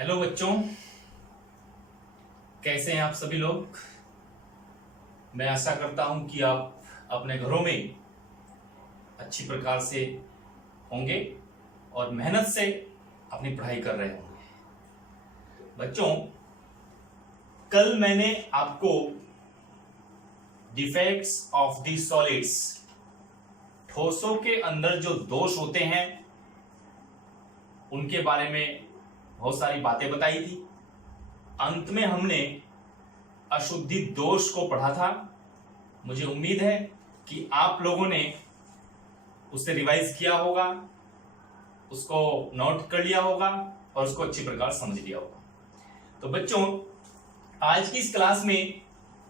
Hello बच्चों, कैसे हैं आप सभी लोग। मैं आशा करता हूं कि आप अपने घरों में अच्छी प्रकार से होंगे और मेहनत से अपनी पढ़ाई कर रहे होंगे। बच्चों, कल मैंने आपको डिफेक्ट्स ऑफ द सॉलिड्स, ठोसों के अंदर जो दोष होते हैं उनके बारे में बहुत सारी बातें बताई थी। अंत में हमने अशुद्धि दोष को पढ़ा था। मुझे उम्मीद है कि आप लोगों ने उसे रिवाइज किया होगा, उसको नोट कर लिया होगा और उसको अच्छी प्रकार समझ लिया होगा। तो बच्चों, आज की इस क्लास में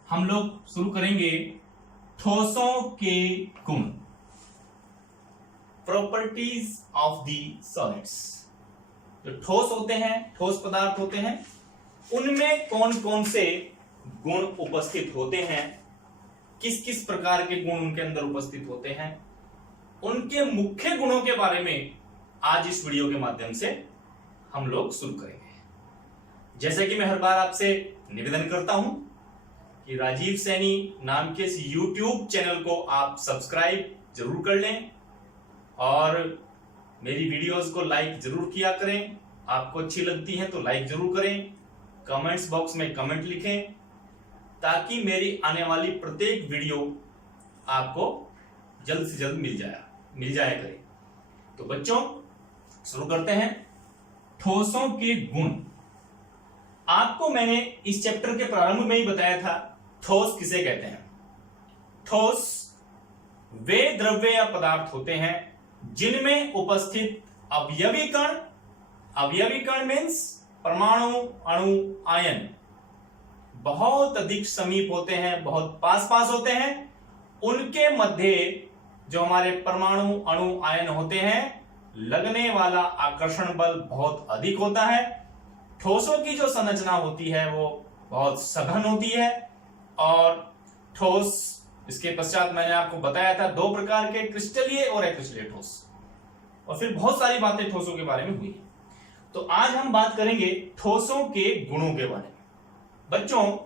हम लोग शुरू करेंगे ठोसों के गुण, प्रॉपर्टीज ऑफ द सॉलिड्स। जो ठोस होते हैं, ठोस पदार्थ होते हैं, उनमें कौन कौन से गुण उपस्थित होते हैं, किस किस प्रकार के गुण उनके अंदर उपस्थित होते हैं, उनके मुख्य गुणों के बारे में आज इस वीडियो के माध्यम से हम लोग शुरू करेंगे। जैसे कि मैं हर बार आपसे निवेदन करता हूं कि राजीव सैनी नाम के इस YouTube चैनल को आप सब्सक्राइब जरूर कर लें और मेरी वीडियोस को लाइक जरूर किया करें। आपको अच्छी लगती है तो लाइक जरूर करें, कमेंट्स बॉक्स में कमेंट लिखें ताकि मेरी आने वाली प्रत्येक वीडियो आपको जल्द से जल्द मिल जाया करे। तो बच्चों, शुरू करते हैं। ठोसों के गुण। आपको मैंने इस चैप्टर के प्रारंभ में ही बताया था ठोस किसे कहते हैं। ठोस वे द्रव्य या पदार्थ होते हैं जिनमें उपस्थित अवयवी कण मीन्स परमाणु, अणु, आयन बहुत अधिक समीप होते हैं, बहुत पास पास होते हैं। उनके मध्य जो हमारे परमाणु, अणु, आयन होते हैं, लगने वाला आकर्षण बल बहुत अधिक होता है। ठोसों की जो संरचना होती है वो बहुत सघन होती है और ठोस, इसके पश्चात मैंने आपको बताया था दो प्रकार के, क्रिस्टलीय और अक्रिस्टलीय ठोस, और फिर बहुत सारी बातें ठोसों के बारे में हुई। तो आज हम बात करेंगे ठोसों के गुणों के बारे में। बच्चों,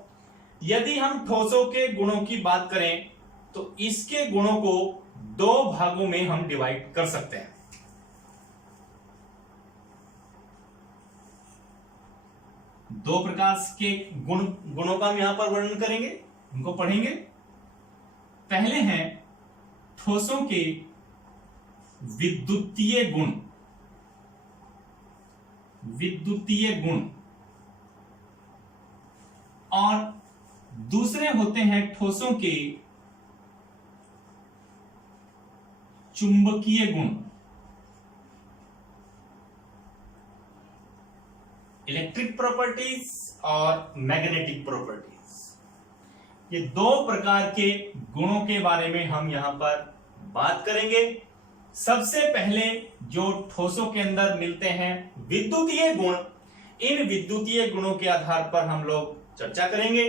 यदि हम ठोसों के गुणों की बात करें तो इसके गुणों को दो भागों में हम डिवाइड कर सकते हैं। दो प्रकार के गुणों का हम यहां पर वर्णन करेंगे, उनको पढ़ेंगे। पहले हैं ठोसों के विद्युतीय गुण। और दूसरे होते हैं ठोसों के चुंबकीय गुण, इलेक्ट्रिक प्रॉपर्टीज और मैग्नेटिक प्रॉपर्टीज। ये दो प्रकार के गुणों के बारे में हम यहां पर बात करेंगे। सबसे पहले जो ठोसों के अंदर मिलते हैं विद्युतीय गुण, इन विद्युतीय गुणों के आधार पर हम लोग चर्चा करेंगे।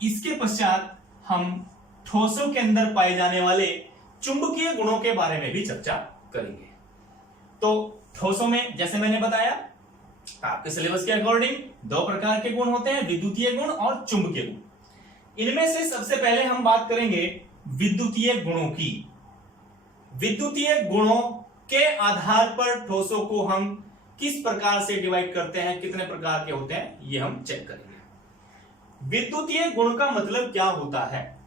इसके पश्चात हम ठोसों के अंदर पाए जाने वाले चुंबकीय गुणों के बारे में भी चर्चा करेंगे। तो ठोसों में जैसे मैंने बताया, आपके सिलेबस के अकॉर्डिंग दो प्रकार के गुण होते हैं, विद्युतीय गुण और चुंबकीय गुण। इनमें से सबसे पहले हम बात करेंगे विद्युतीय गुणों की। विद्युतीय गुणों के आधार पर ठोसों को हम किस प्रकार से डिवाइड करते हैं, कितने प्रकार के होते हैं, ये हम चेक करेंगे। विद्युतीय गुण का मतलब क्या होता है?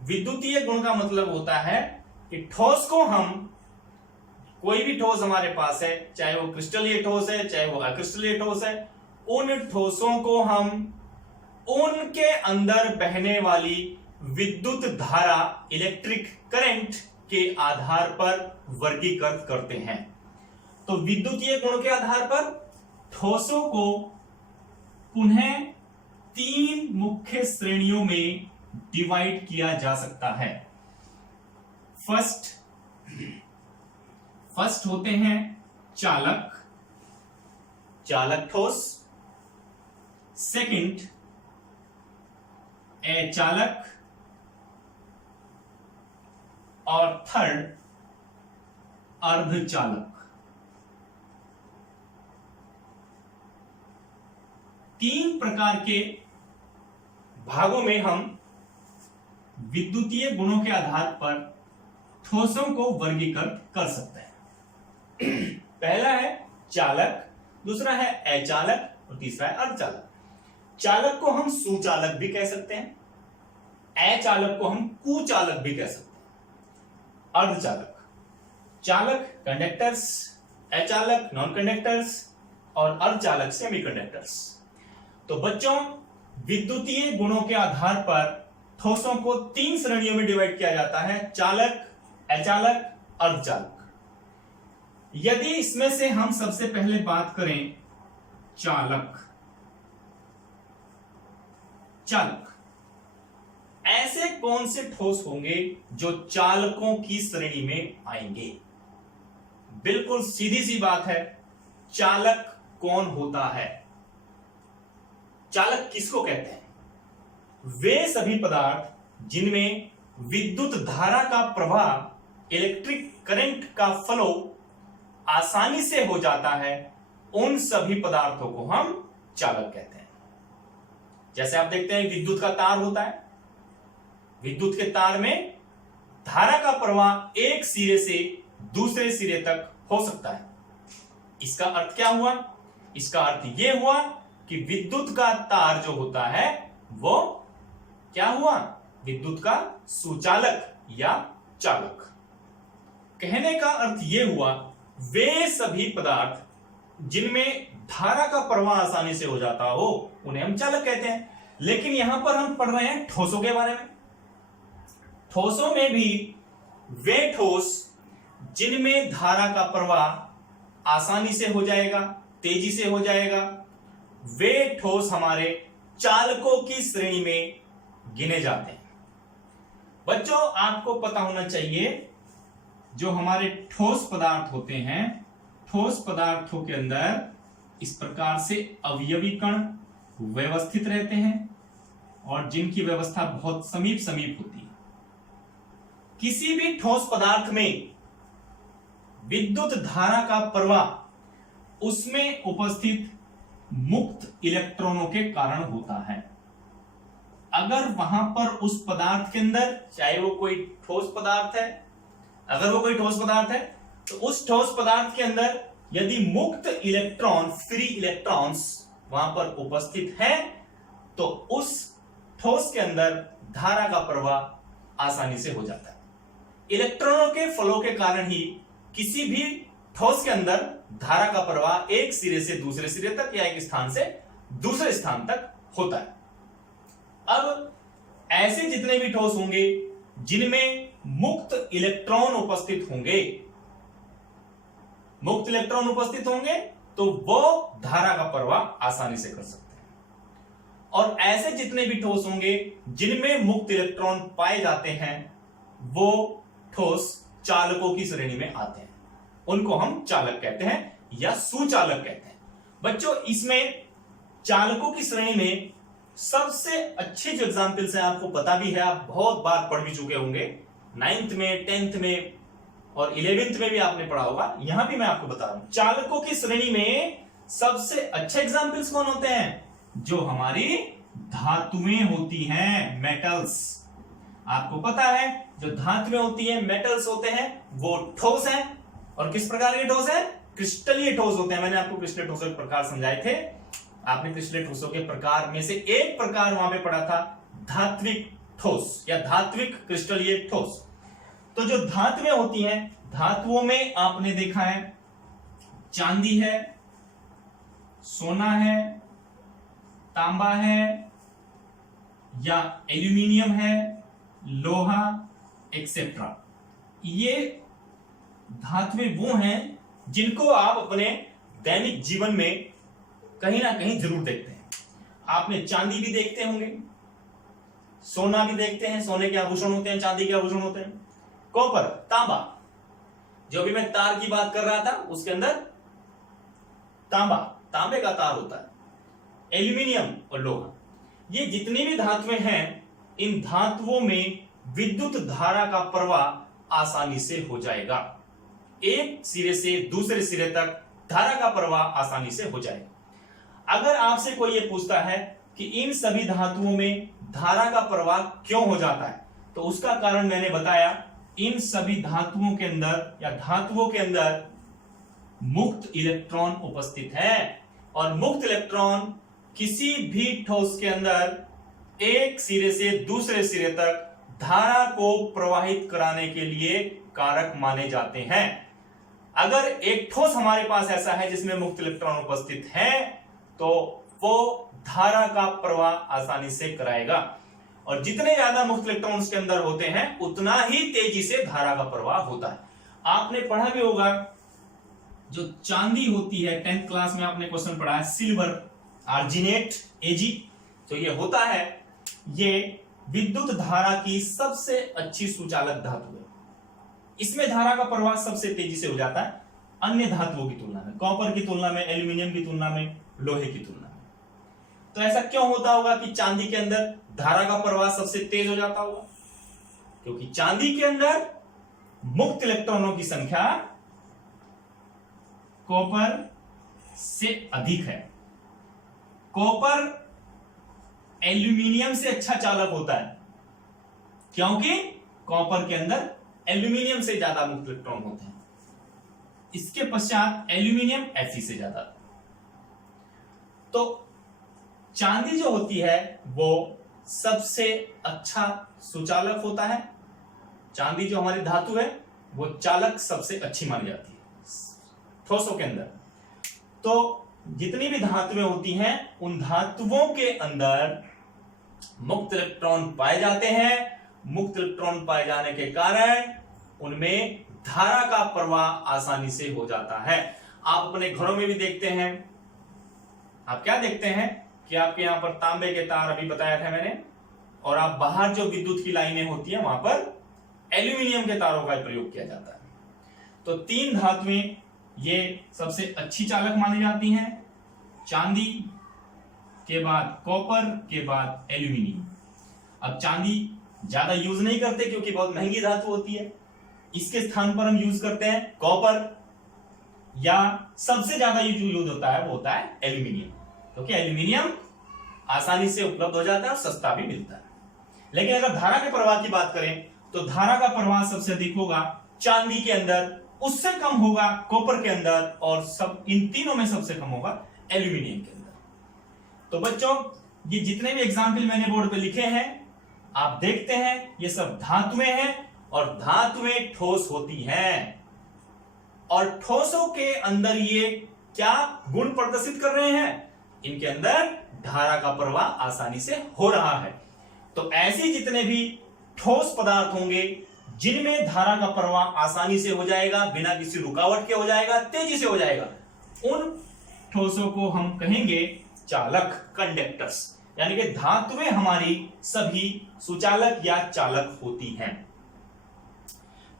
विद्युतीय गुण का मतलब होता है कि ठोस को हम, कोई भी ठोस हमारे पास है, चाहे वो क्रिस्टलीय ठोस है चाहे वो अक्रिस्टलीय ठोस है, उन ठोसों को हम उनके अंदर बहने वाली विद्युत धारा, इलेक्ट्रिक करंट के आधार पर वर्गीकृत करते हैं। तो विद्युतीय गुण के आधार पर ठोसों को पुनः तीन मुख्य श्रेणियों में डिवाइड किया जा सकता है। फर्स्ट होते हैं चालक ठोस। सेकंड अचालक और थर्ड अर्धचालक। तीन प्रकार के भागों में हम विद्युतीय गुणों के आधार पर ठोसों को वर्गीकृत कर सकते हैं। पहला है चालक, दूसरा है अचालक और तीसरा है अर्धचालक। चालक को हम सुचालक भी कह सकते हैं, अचालक को हम कुचालक भी कह सकते हैं। अर्धचालक, चालक कंडक्टर्स, अचालक नॉन कंडक्टर्स और अर्धचालक सेमीकंडक्टर्स। तो बच्चों, विद्युतीय गुणों के आधार पर ठोसों को तीन श्रेणियों में डिवाइड किया जाता है, चालक, अचालक, अर्धचालक। यदि इसमें से हम सबसे पहले बात करें चालक, ऐसे कौन से ठोस होंगे जो चालकों की श्रेणी में आएंगे? बिल्कुल सीधी सी बात है, चालक कौन होता है? चालक किसको कहते हैं? वे सभी पदार्थ जिनमें विद्युत धारा का प्रवाह, इलेक्ट्रिक करंट का फ्लो आसानी से हो जाता है, उन सभी पदार्थों को हम चालक कहते हैं। जैसे आप देखते हैं विद्युत का तार होता है, विद्युत के तार में धारा का प्रवाह एक सिरे से दूसरे सिरे तक हो सकता है। इसका अर्थ क्या हुआ? इसका अर्थ यह हुआ कि विद्युत का तार जो होता है वो क्या हुआ? विद्युत का सुचालक या चालक। कहने का अर्थ यह हुआ, वे सभी पदार्थ जिनमें धारा का प्रवाह आसानी से हो जाता हो उन्हें हम चालक कहते हैं। लेकिन यहां पर हम पढ़ रहे हैं ठोसों के बारे में। ठोसों में भी वे ठोस जिनमें धारा का प्रवाह आसानी से हो जाएगा, तेजी से हो जाएगा, वे ठोस हमारे चालकों की श्रेणी में गिने जाते हैं। बच्चों, आपको पता होना चाहिए जो हमारे ठोस पदार्थ होते हैं, ठोस पदार्थों के अंदर इस प्रकार से अवयवी कण व्यवस्थित रहते हैं और जिनकी व्यवस्था बहुत समीप समीप होती है। किसी भी ठोस पदार्थ में विद्युत धारा का प्रवाह उसमें उपस्थित मुक्त इलेक्ट्रॉनों के कारण होता है। अगर वहां पर उस पदार्थ के अंदर, चाहे वो कोई ठोस पदार्थ है, अगर वो कोई ठोस पदार्थ है तो उस ठोस पदार्थ के अंदर यदि मुक्त इलेक्ट्रॉन, फ्री इलेक्ट्रॉन्स वहां पर उपस्थित है तो उस ठोस के अंदर धारा का प्रवाह आसानी से हो जाता है। इलेक्ट्रॉनों के फ्लो के कारण ही किसी भी ठोस के अंदर धारा का प्रवाह एक सिरे से दूसरे सिरे तक या एक स्थान से दूसरे स्थान तक होता है। अब ऐसे जितने भी ठोस होंगे जिनमें मुक्त इलेक्ट्रॉन उपस्थित होंगे, मुक्त इलेक्ट्रॉन उपस्थित होंगे तो वो धारा का प्रवाह आसानी से कर सकते हैं। और ऐसे जितने भी ठोस होंगे जिनमें मुक्त इलेक्ट्रॉन पाए जाते हैं वो ठोस चालकों की श्रेणी में आते हैं, उनको हम चालक कहते हैं या सुचालक कहते हैं। बच्चों, इसमें चालकों की श्रेणी में सबसे अच्छी जो एग्जाम्पल्स है आपको पता भी है, आप बहुत बार पढ़ भी चुके होंगे, 9th में, 10th में और 11th में भी आपने पढ़ा होगा। यहां भी मैं आपको बता रहा हूं, चालकों की श्रेणी में सबसे अच्छे एग्जाम्पल्स कौन होते हैं? जो हमारी धातुएं होती हैं, मेटल्स। आपको पता है जो धातुएं होती हैं, मेटल्स होते हैं, वो ठोस हैं। और किस प्रकार के ठोस हैं? क्रिस्टलीय ठोस होते हैं। मैंने आपको क्रिस्टलीय ठोसों के प्रकार समझाए थे। आपने क्रिस्टलीय ठोसों के प्रकार में से एक प्रकार वहां पे पढ़ा था, धात्विक ठोस या धात्विक क्रिस्टलीय ठोस। तो जो धातुएं होती हैं, धातुओं में आपने देखा है चांदी है, सोना है, तांबा है या एल्यूमिनियम है, लोहा एक्सेट्रा। ये धातुएं वो हैं जिनको आप अपने दैनिक जीवन में कहीं ना कहीं जरूर देखते हैं। आपने चांदी भी देखते होंगे, सोना भी देखते हैं, सोने के आभूषण होते हैं, चांदी के आभूषण होते हैं। कॉपर, तांबा, जो भी मैं तार की बात कर रहा था उसके अंदर तांबा, तांबे का तार होता है, एल्यूमिनियम और लोहा। ये जितनी भी धातुएं हैं, इन धातुओं में विद्युत धारा का प्रवाह आसानी से हो जाएगा। एक सिरे से दूसरे सिरे तक धारा का प्रवाह आसानी से हो जाएगा। अगर आपसे कोई ये पूछता है कि इन सभी धातुओं में धारा का प्रवाह क्यों हो जाता है, तो उसका कारण मैंने बताया, इन सभी धातुओं के अंदर या धातुओं के अंदर मुक्त इलेक्ट्रॉन उपस्थित है, और मुक्त इलेक्ट्रॉन किसी भी ठोस के अंदर एक सिरे से दूसरे सिरे तक धारा को प्रवाहित कराने के लिए कारक माने जाते हैं। अगर एक ठोस हमारे पास ऐसा है जिसमें मुक्त इलेक्ट्रॉन उपस्थित है, तो वो धारा का प्रवाह आसानी से कराएगा, और जितने ज्यादा मुक्त इलेक्ट्रॉन उसके अंदर होते हैं उतना ही तेजी से धारा का प्रवाह होता है। आपने पढ़ा भी होगा, जो चांदी होती है 10th क्लास में आपने क्वेश्चन पढ़ा है, सिल्वर आर्जिनेट Ag, तो ये होता है, ये विद्युत धारा की सबसे अच्छी सुचालक धातु है। इसमें धारा का प्रवाह सबसे तेजी से हो जाता है अन्य धातुओं की तुलना में, कॉपर की तुलना में, एल्यूमिनियम की तुलना में, लोहे की तुलना में। तो ऐसा क्यों होता होगा कि चांदी के अंदर धारा का प्रवाह सबसे तेज हो जाता होगा? क्योंकि चांदी के अंदर मुक्त इलेक्ट्रॉनों की संख्या कॉपर से अधिक है। कॉपर एल्यूमिनियम से अच्छा चालक होता है, क्योंकि कॉपर के अंदर एल्यूमिनियम से ज्यादा मुक्त इलेक्ट्रॉन होते हैं। इसके पश्चात एल्यूमिनियम Fe से ज्यादा। तो चांदी जो होती है वो सबसे अच्छा सुचालक होता है। चांदी जो हमारी धातु है वो चालक सबसे अच्छी मानी जाती है ठोसों के अंदर। तो जितनी भी धातुएं होती हैं उन धातुओं के अंदर मुक्त इलेक्ट्रॉन पाए जाते हैं। मुक्त इलेक्ट्रॉन पाए जाने के कारण उनमें धारा का प्रवाह आसानी से हो जाता है। आप अपने घरों में भी देखते हैं, आप क्या देखते हैं कि आपके यहां पर तांबे के तार, अभी बताया था मैंने, और आप बाहर जो विद्युत की लाइनें होती हैं वहां पर एल्यूमिनियम के तारों का प्रयोग किया जाता है। तो तीन धातुएं ये सबसे अच्छी चालक मानी जाती हैं, चांदी के बाद कॉपर के बाद एल्यूमिनियम। अब चांदी ज्यादा यूज नहीं करते क्योंकि बहुत महंगी धातु होती है, इसके स्थान पर हम यूज करते हैं कॉपर, या सबसे ज्यादा यूज होता है वो होता है एल्यूमिनियम, क्योंकि एल्यूमिनियम आसानी से उपलब्ध हो जाता है और सस्ता भी मिलता है। लेकिन अगर धारा के प्रवाह की बात करें तो धारा का प्रवाह सबसे अधिक होगा चांदी के अंदर, उससे कम होगा कॉपर के अंदर, और सब इन तीनों में सबसे कम होगा एल्यूमिनियम के अंदर। तो बच्चों, ये जितने भी एग्जाम्पल मैंने बोर्ड पे लिखे हैं आप देखते हैं, ये सब धातुएं हैं, और धातुएं ठोस होती हैं, और ठोसों के अंदर ये क्या गुण प्रदर्शित कर रहे हैं? इनके अंदर धारा का प्रवाह आसानी से हो रहा है। तो ऐसे जितने भी ठोस पदार्थ होंगे जिनमें धारा का प्रवाह आसानी से हो जाएगा, बिना किसी रुकावट के हो जाएगा, तेजी से हो जाएगा, उन ठोसों को हम कहेंगे चालक, कंडक्टर्स। यानी कि धातुएं हमारी सभी सुचालक या चालक होती हैं।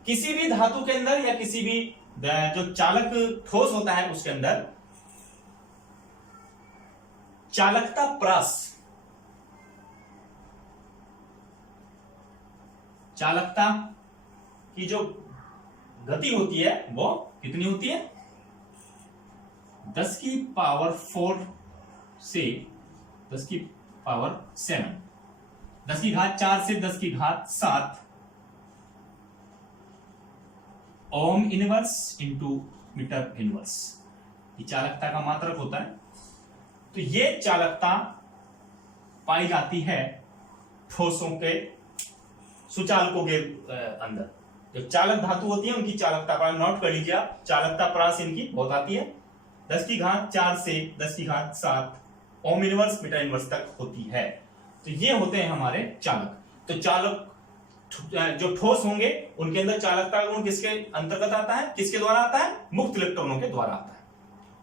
किसी भी धातु के अंदर या किसी भी जो चालक ठोस होता है उसके अंदर चालकता प्रास, चालकता की जो गति होती है वो कितनी होती है? 10 की पावर 4 से 10 की पावर 7, 10 की घात 4 से 10 की घात 7 ohm inverse into meter inverse, ये चालकता का मात्रक होता है। तो ये चालकता पाई जाती है ठोसों के सुचालकों के अंदर। जो चालक धातु होती है उनकी चालकता प्रास नोट कर लीजिए आप, चालकता प्रास इनकी बहुत आती है, 10 की घात 4 से 10 की घात 7 ओम इनवर्स मीटर इनवर्स तक होती है। तो ये होते हैं हमारे चालक। तो चालक जो ठोस होंगे उनके अंदर चालकता गुण किसके अंतर्गत आता है, किसके द्वारा आता है? मुक्त इलेक्ट्रॉनों के द्वारा आता है।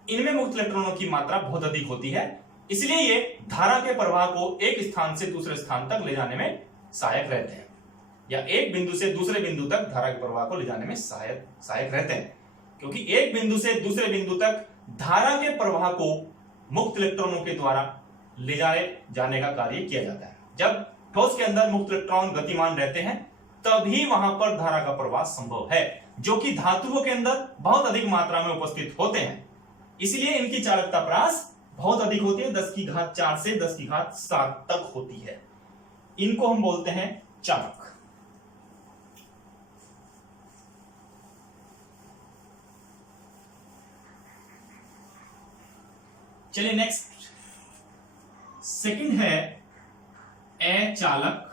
इनमें मुक्त इलेक्ट्रॉनों की मात्रा बहुत अधिक होती है, इसलिए ये धारा के प्रवाह को एक स्थान से दूसरे स्थान तक ले जाने में सहायक रहते हैं, या एक बिंदु से दूसरे बिंदु तक धारा के प्रवाह को ले जाने में सहायक रहते हैं। क्योंकि एक बिंदु से दूसरे बिंदु तक धारा के प्रवाह को मुक्त इलेक्ट्रॉनों के द्वारा ले जाने का कार्य किया जाता है। जब ठोस के अंदर मुक्त इलेक्ट्रॉन गतिमान रहते हैं तभी वहां पर धारा का प्रवाह संभव है, जो कि धातुओं के अंदर बहुत अधिक मात्रा में उपस्थित होते हैं, इसलिए इनकी चालकता प्रास बहुत अधिक होती है, 10 की घात 4 से 10 की घात 7 तक होती है। इनको हम बोलते हैं चालक। चलिए नेक्स्ट, सेकंड है अचालक।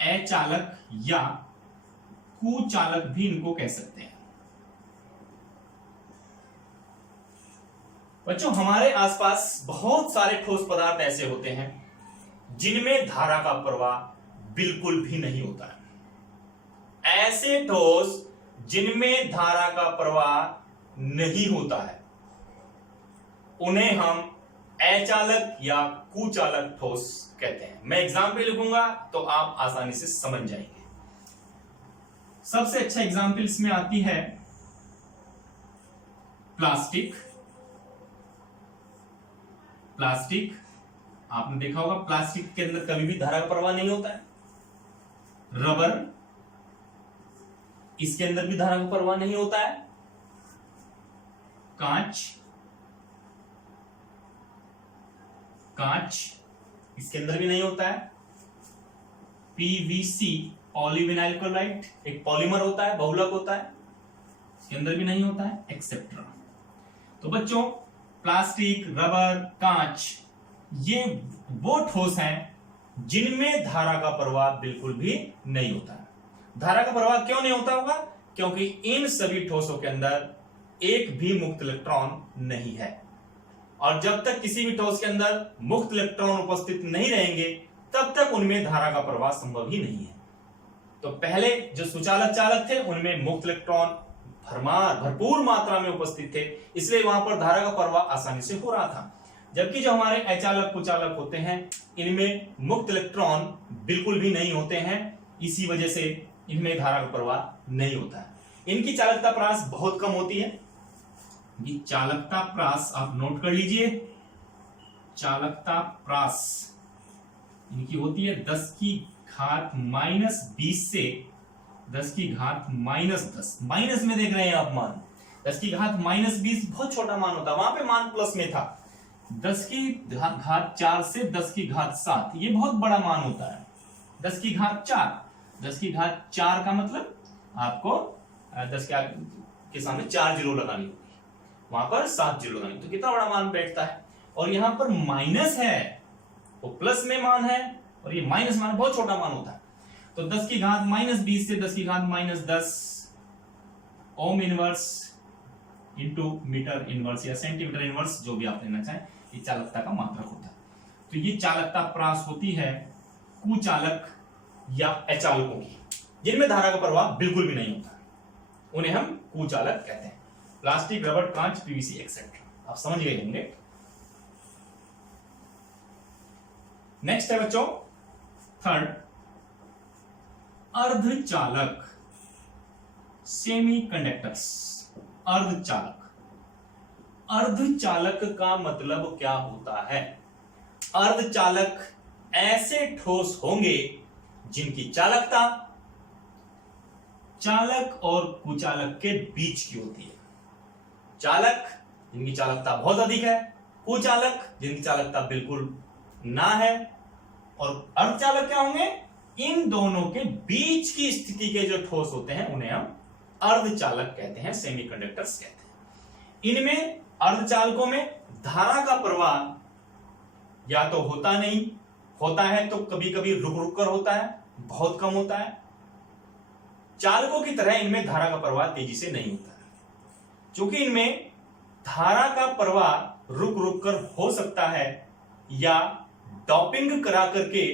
अचालक या कुचालक भी इनको कह सकते हैं। बच्चों, हमारे आसपास बहुत सारे ठोस पदार्थ ऐसे होते हैं जिनमें धारा का प्रवाह बिल्कुल भी नहीं होता है। ऐसे ठोस जिनमें धारा का प्रवाह नहीं होता है उन्हें हम अचालक या कुचालक ठोस कहते हैं। मैं एग्जाम्पल लिखूंगा तो आप आसानी से समझ जाएंगे। सबसे अच्छा एग्जाम्पल इसमें आती है प्लास्टिक। प्लास्टिक आपने देखा होगा, प्लास्टिक के अंदर कभी भी धारा का प्रवाह नहीं होता है। रबर, इसके अंदर भी धारा का प्रवाह नहीं होता है। कांच, कांच इसके अंदर भी नहीं होता है। पीवीसी, पॉलीविनाइल क्लोराइड, एक पॉलीमर होता है, बहुलक होता है, इसके अंदर भी नहीं होता है, एक्सेट्रा। तो बच्चों, प्लास्टिक, रबर, कांच ये वो ठोस हैं जिनमें धारा का प्रवाह बिल्कुल भी नहीं होता है। धारा का प्रवाह क्यों नहीं होता होगा? क्योंकि इन सभी ठोसों के अंदर एक भी मुक्त इलेक्ट्रॉन नहीं है, और जब तक किसी भी ठोस के अंदर मुक्त इलेक्ट्रॉन उपस्थित नहीं रहेंगे तब तक उनमें धारा का प्रवाह संभव ही नहीं है। तो पहले जो सुचालक चालक थे उनमें मुक्त इलेक्ट्रॉन भरपूर मात्रा में उपस्थित थे, इसलिए वहां पर धारा का प्रवाह आसानी से हो रहा था। जबकि जो हमारे अचालक कुचालक होते हैं इनमें मुक्त इलेक्ट्रॉन बिल्कुल भी नहीं होते हैं, इसी वजह से इनमें धारा का प्रवाह नहीं होता है। इनकी चालकता प्रास बहुत कम होती है। ये चालकता प्रास आप नोट कर लीजिए। चालकता प्रास इनकी होती है 10 की घात -20 से 10 की घात -10। माइनस में देख रहे हैं आप मान, 10 की घात -20 बहुत छोटा मान होता है, वहां पे मान प्लस में था। 10 की घात 4 से 10 की घात 7 ये बहुत बड़ा मान होता है। 10 की घात 4, 10 की घात 4 का मतलब आपको 10 के सामने 4 जीरो लगानी होगी, वहां पर 7 जीरो लगानी, तो कितना बड़ा मान बैठता है। और यहां पर माइनस है, वो प्लस में मान है, और ये माइनस मान बहुत छोटा मान होता है। तो 10 की घात -20 से 10 की घात -10 ohm inverse into meter inverse या सेंटीमीटर इनवर्स, जो भी आप लेना चाहें, ये चालकता का मात्रक होता है। तो ये चालकता प्रास होती है कुचालक या अचालकों की, जिनमें धारा का प्रवाह बिल्कुल भी नहीं होता, उन्हें हम कुचालक कहते हैं। प्लास्टिक, रबर, कांच, पीवीसी एक्सेट्रा, आप समझ गए होंगे। नेक्स्ट है बच्चों थर्ड, अर्धचालक, सेमीकंडक्टर्स। अर्धचालक, अर्धचालक का मतलब क्या होता है? अर्धचालक ऐसे ठोस होंगे जिनकी चालकता चालक और कुचालक के बीच की होती है। चालक जिनकी चालकता बहुत अधिक है, कुचालक जिनकी चालकता बिल्कुल ना है, और अर्धचालक क्या होंगे? इन दोनों के बीच की स्थिति के जो ठोस होते हैं उन्हें हम अर्धचालक कहते हैं, सेमीकंडक्टर्स कहते हैं। इनमें अर्धचालकों में धारा का प्रवाह या तो होता नहीं, होता है तो कभी कभी रुक रुक कर होता है, बहुत कम होता है। चालकों की तरह इनमें धारा का प्रवाह तेजी से नहीं होता है। क्योंकि इनमें धारा का प्रवाह रुक रुक कर हो सकता है या डॉपिंग करा करके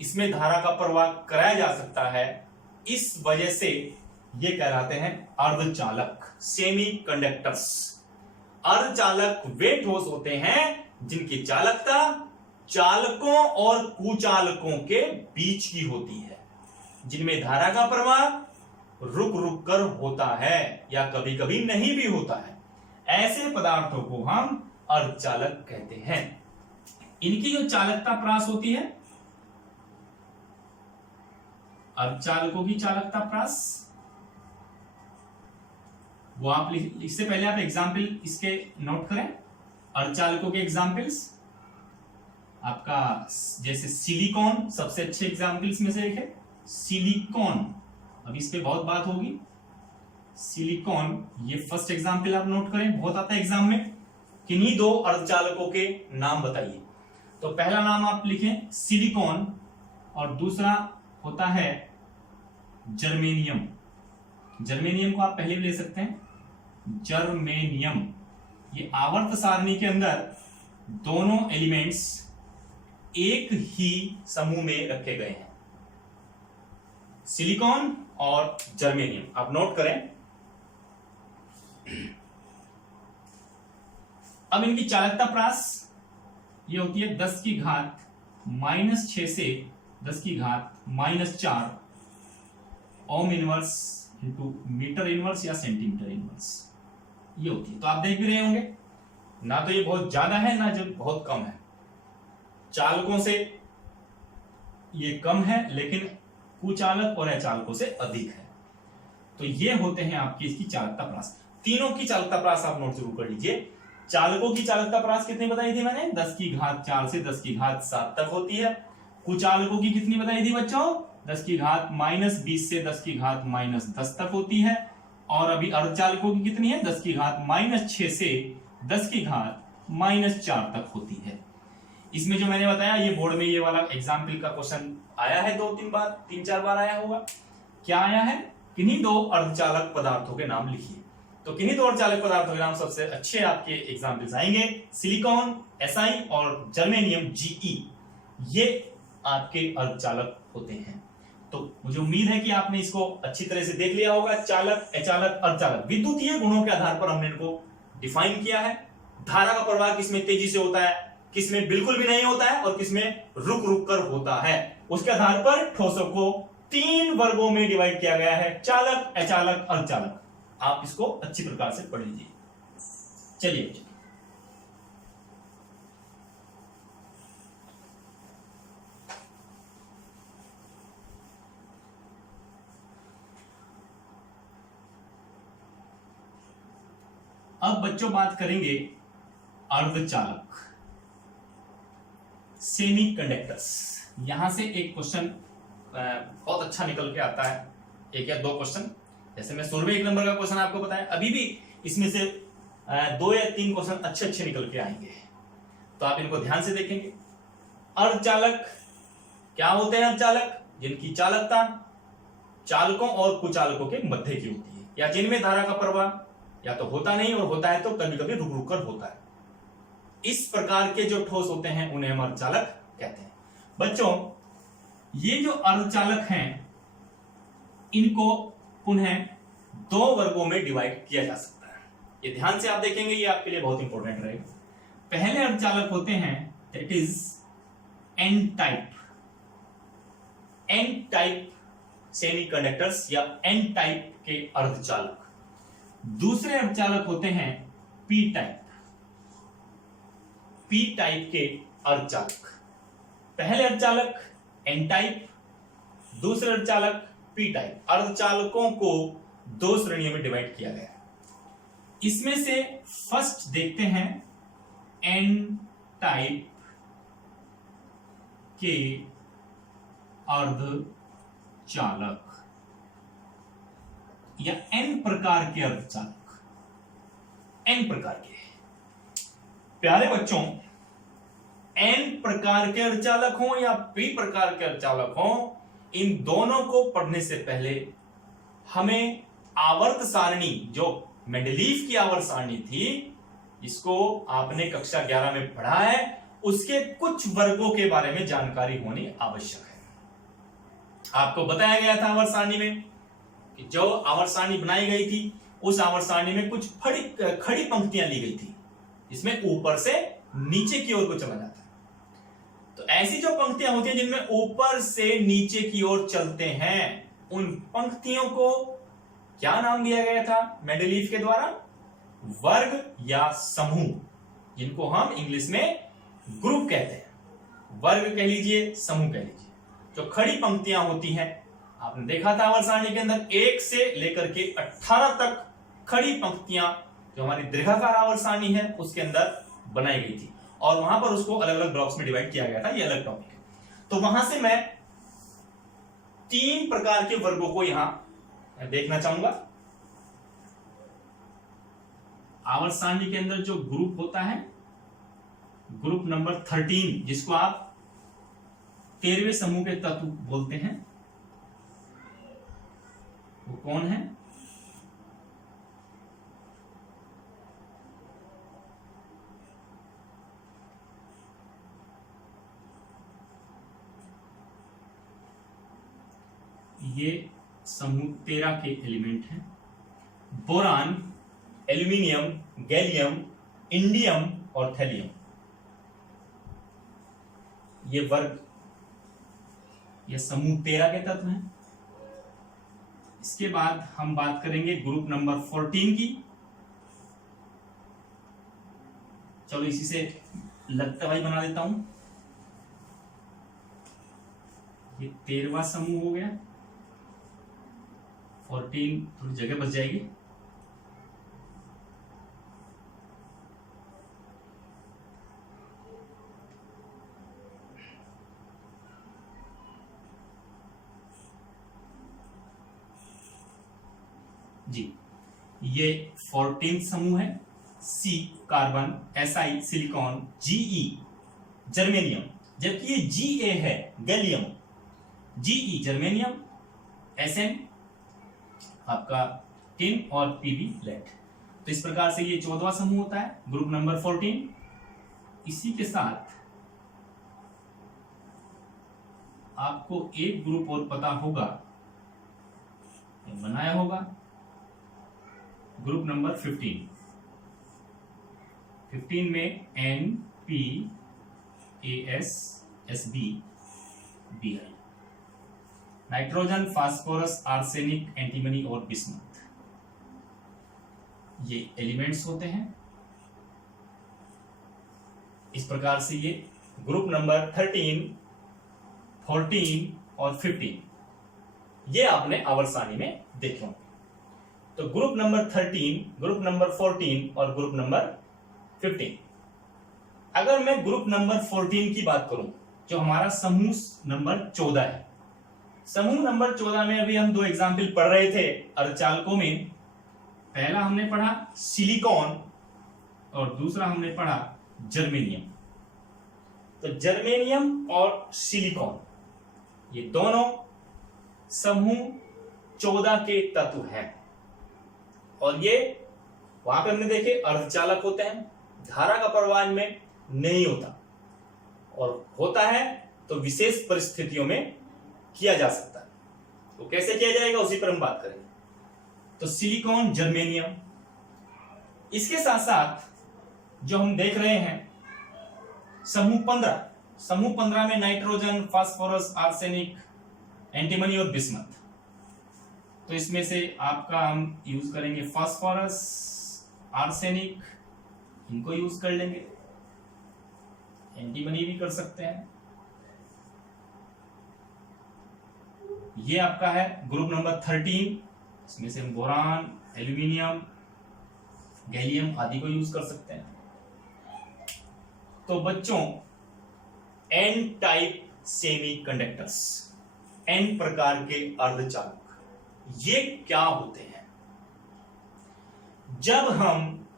इसमें धारा का प्रवाह कराया जा सकता है, इस वजह से ये कहलाते हैं अर्धचालक, सेमीकंडक्टर्स। अर्धचालक वे ठोस होते हैं जिनकी चालकता चालकों और कुचालकों के बीच की होती है, जिनमें धारा का प्रवाह रुक रुक कर होता है या कभी कभी नहीं भी होता है। ऐसे पदार्थों को हम अर्धचालक कहते हैं। इनकी जो चालकता प्रास होती है, अर्धचालकों की चालकता प्रास, वो आप इससे पहले आप एग्जाम्पल इसके नोट करें। अर्धचालकों के एग्जाम्पल्स आपका जैसे सिलिकॉन सबसे अच्छे एग्जाम्पल्स में से एक है सिलिकॉन। अब इस पे बहुत बात होगी। सिलिकॉन ये फर्स्ट एग्जाम्पल आप नोट करें, बहुत आता है एग्जाम में। किन्हीं दो अर्धचालकों के नाम बताइए। तो पहला नाम आप लिखें सिलिकॉन और दूसरा होता है जर्मेनियम। जर्मेनियम को आप पहले भी ले सकते हैं। जर्मेनियम ये आवर्त सारणी के अंदर दोनों एलिमेंट्स एक ही समूह में रखे गए हैं, सिलिकॉन और जर्मेनियम। आप नोट करें। अब इनकी चालकता प्रास ये होती है 10 की घात -6 से 10 की घात -4 ohm inverse into meter inverse या सेंटीमीटर इनवर्स ये होती है। तो आप देख भी रहे होंगे ना, तो ये बहुत ज्यादा है ना जो बहुत कम है। चालकों से ये कम है लेकिन कुचालक और अचालकों से अधिक है। तो ये होते हैं आपकी इसकी चालकता प्रास। तीनों की चालकता प्रास आप नोट जरूर कर लीजिए। चालकों की चालकता प्रास कितनी बताई थी मैंने? 10 की घात 4 से 10 की घात 7 तक होती है। कुचालकों की कितनी बताई थी बच्चों? 10 की घात -20 से 10 की घात -10 तक होती है। और अभी अर्धचालकों की कितनी है? 10 की घात -6 से 10 की घात -4 तक होती है। इसमें जो मैंने बताया ये बोर्ड में ये वाला एग्जाम्पल का क्वेश्चन आया है 2-3 बार, 3-4 बार आया होगा। क्या आया है? किन्हीं दो अर्धचालक पदार्थों के नाम लिखिए। तो किन्हीं दो अर्धचालक पदार्थों के नाम सबसे अच्छे आपके एग्जाम्पल्स आएंगे सिलिकॉन Si और जर्मेनियम Ge। ये आपके अर्धचालक होते हैं। तो मुझे उम्मीद है कि आपने इसको अच्छी तरह से देख लिया होगा। चालक, अचालक, अर्धचालक विद्युतीय गुणों के आधार पर हमने इनको डिफाइन किया है। धारा का प्रवाह किसमें तेजी से होता है, किसमें बिल्कुल भी नहीं होता है और किसमें रुक रुक कर होता है, उसके आधार पर ठोसों को 3 वर्गों में डिवाइड किया गया है, चालक, अचालक, अर्धचालक। आप इसको अच्छी प्रकार से पढ़ लीजिए। चलिए अब बच्चों बात करेंगे अर्धचालक, सेमीकंडक्टर्स। यहां से एक क्वेश्चन बहुत अच्छा निकल के आता है, 1 या 2 क्वेश्चन। जैसे मैं शुरू में 1 नंबर का क्वेश्चन आपको बताया, अभी भी इसमें से 2 या 3 क्वेश्चन अच्छे निकल के आएंगे। तो आप इनको ध्यान से देखेंगे। अर्धचालक क्या होते हैं? अर्धचालक जिनकी चालकता चालकों और कुचालकों के मध्य की होती है, या जिनमें धारा का प्रवाह या तो होता नहीं और होता है तो कभी कभी रुक रुक कर होता है। इस प्रकार के जो ठोस होते हैं उन्हें हम अर्धचालक कहते हैं। बच्चों ये जो अर्धचालक हैं इनको पुनः 2 वर्गों में डिवाइड किया जा सकता है। ये ध्यान से आप देखेंगे, ये आपके लिए बहुत इंपॉर्टेंट रहेगा। पहले अर्धचालक होते हैं that is N type. N type semiconductors या एन टाइप के अर्धचालक। दूसरे अर्धचालक होते हैं पी टाइप। पी टाइप के अर्धचालक। पहले अर्धचालक एन टाइप, दूसरे अर्धचालक पी टाइप। अर्धचालकों को 2 श्रेणियों में डिवाइड किया गया है। इसमें से फर्स्ट देखते हैं एन टाइप के अर्धचालक या एन प्रकार के अर्धचालक। एन प्रकार के प्यारे बच्चों, एन प्रकार के अर्धचालक हो या पी प्रकार के अर्धचालक हो, इन दोनों को पढ़ने से पहले हमें आवर्त सारणी, जो मेंडलीव की आवर्त सारणी थी, इसको आपने कक्षा 11 में पढ़ा है, उसके कुछ वर्गों के बारे में जानकारी होनी आवश्यक है। आपको बताया गया था आवर्त सारणी में कि जो आवर्त सारणी बनाई गई थी उस आवर्त सारणी में कुछ खड़ी पंक्तियां ली गई थी, इसमें ऊपर से नीचे की ओर को चला जाता है। तो ऐसी जो पंक्तियां होती हैं जिनमें ऊपर से नीचे की ओर चलते हैं, उन पंक्तियों को क्या नाम दिया गया था मेंडलीव के द्वारा? वर्ग या समूह, जिनको हम इंग्लिश में ग्रुप कहते हैं। वर्ग कह लीजिए, समूह कह लीजिए। जो खड़ी पंक्तियां होती हैं, आपने देखा था आवर्त सारणी के अंदर 1 से लेकर के 18 तक खड़ी पंक्तियां, जो हमारी दीर्घाकार आवर्त सारणी है उसके अंदर बनाई गई थी और वहां पर उसको अलग अलग ब्लॉक्स में डिवाइड किया गया था। ये अलग टॉपिक है। तो वहां से मैं 3 प्रकार के वर्गों को यहां देखना चाहूंगा। आवर्त सारणी के अंदर जो ग्रुप होता है, ग्रुप नंबर 13, जिसको आप 13वें समूह के तत्व बोलते हैं, वो कौन है? ये समूह 13 के एलिमेंट हैं। बोरान, एल्यूमिनियम, गैलियम, इंडियम और थैलियम, ये वर्ग, ये समूह 13 के तत्व हैं। इसके बाद हम बात करेंगे ग्रुप नंबर 14 की। चलो इसी से लगता भाई बना देता हूं। ये 13वां समूह हो गया। 14 थोड़ी जगह बच जाएगी। जी, ये 14 समूह है। C carbon, Si silicon, Ge germanium, जबकि ये Ga है गैलियम, Ge जर्मेनियम, Sn आपका टिन और Pb लेड। तो इस प्रकार से ये 14वां समूह होता है, ग्रुप नंबर 14। इसी के साथ आपको एक ग्रुप और पता होगा, बनाया होगा, ग्रुप नंबर 15। 15 में N, P, AS, SB, Bi, nitrogen, phosphorus, arsenic, antimony और बिस्मथ, ये एलिमेंट्स होते हैं। इस प्रकार से ये ग्रुप नंबर 13, 14 और 15 ये आपने आवर्त सारणी में देखे होंगे। तो ग्रुप नंबर 13, ग्रुप नंबर 14 और ग्रुप नंबर 15। अगर मैं ग्रुप नंबर 14 की बात करूं, जो हमारा समूह नंबर 14 है, समूह नंबर 14 में अभी हम 2 एग्जाम्पल पढ़ रहे थे अर्धचालकों में। पहला हमने पढ़ा सिलिकॉन और दूसरा हमने पढ़ा जर्मेनियम। तो जर्मेनियम और सिलिकॉन ये दोनों समूह 14 के तत्व हैं और ये वहां पर हमने देखे अर्धचालक होते हैं, धारा का प्रवाह इनमें नहीं होता और होता है तो विशेष परिस्थितियों में किया जा सकता है। तो कैसे किया जाएगा उसी पर हम बात करेंगे। तो सिलिकॉन, जर्मेनियम, इसके साथ साथ जो हम देख रहे हैं समूह 15, समूह 15 में नाइट्रोजन, फास्फोरस, आर्सेनिक, एंटीमनी और बिस्मथ। तो इसमें से आपका हम यूज करेंगे फास्फोरस, आर्सेनिक, इनको यूज कर लेंगे, एंटीमनी भी कर सकते हैं। ये आपका है ग्रुप नंबर 13, इसमें से हम बोरान, एल्यूमिनियम, गैलियम आदि को यूज कर सकते हैं। तो बच्चों, एन टाइप सेमीकंडक्टर्स, एन प्रकार के अर्धचालक, ये क्या होते हैं? जब हम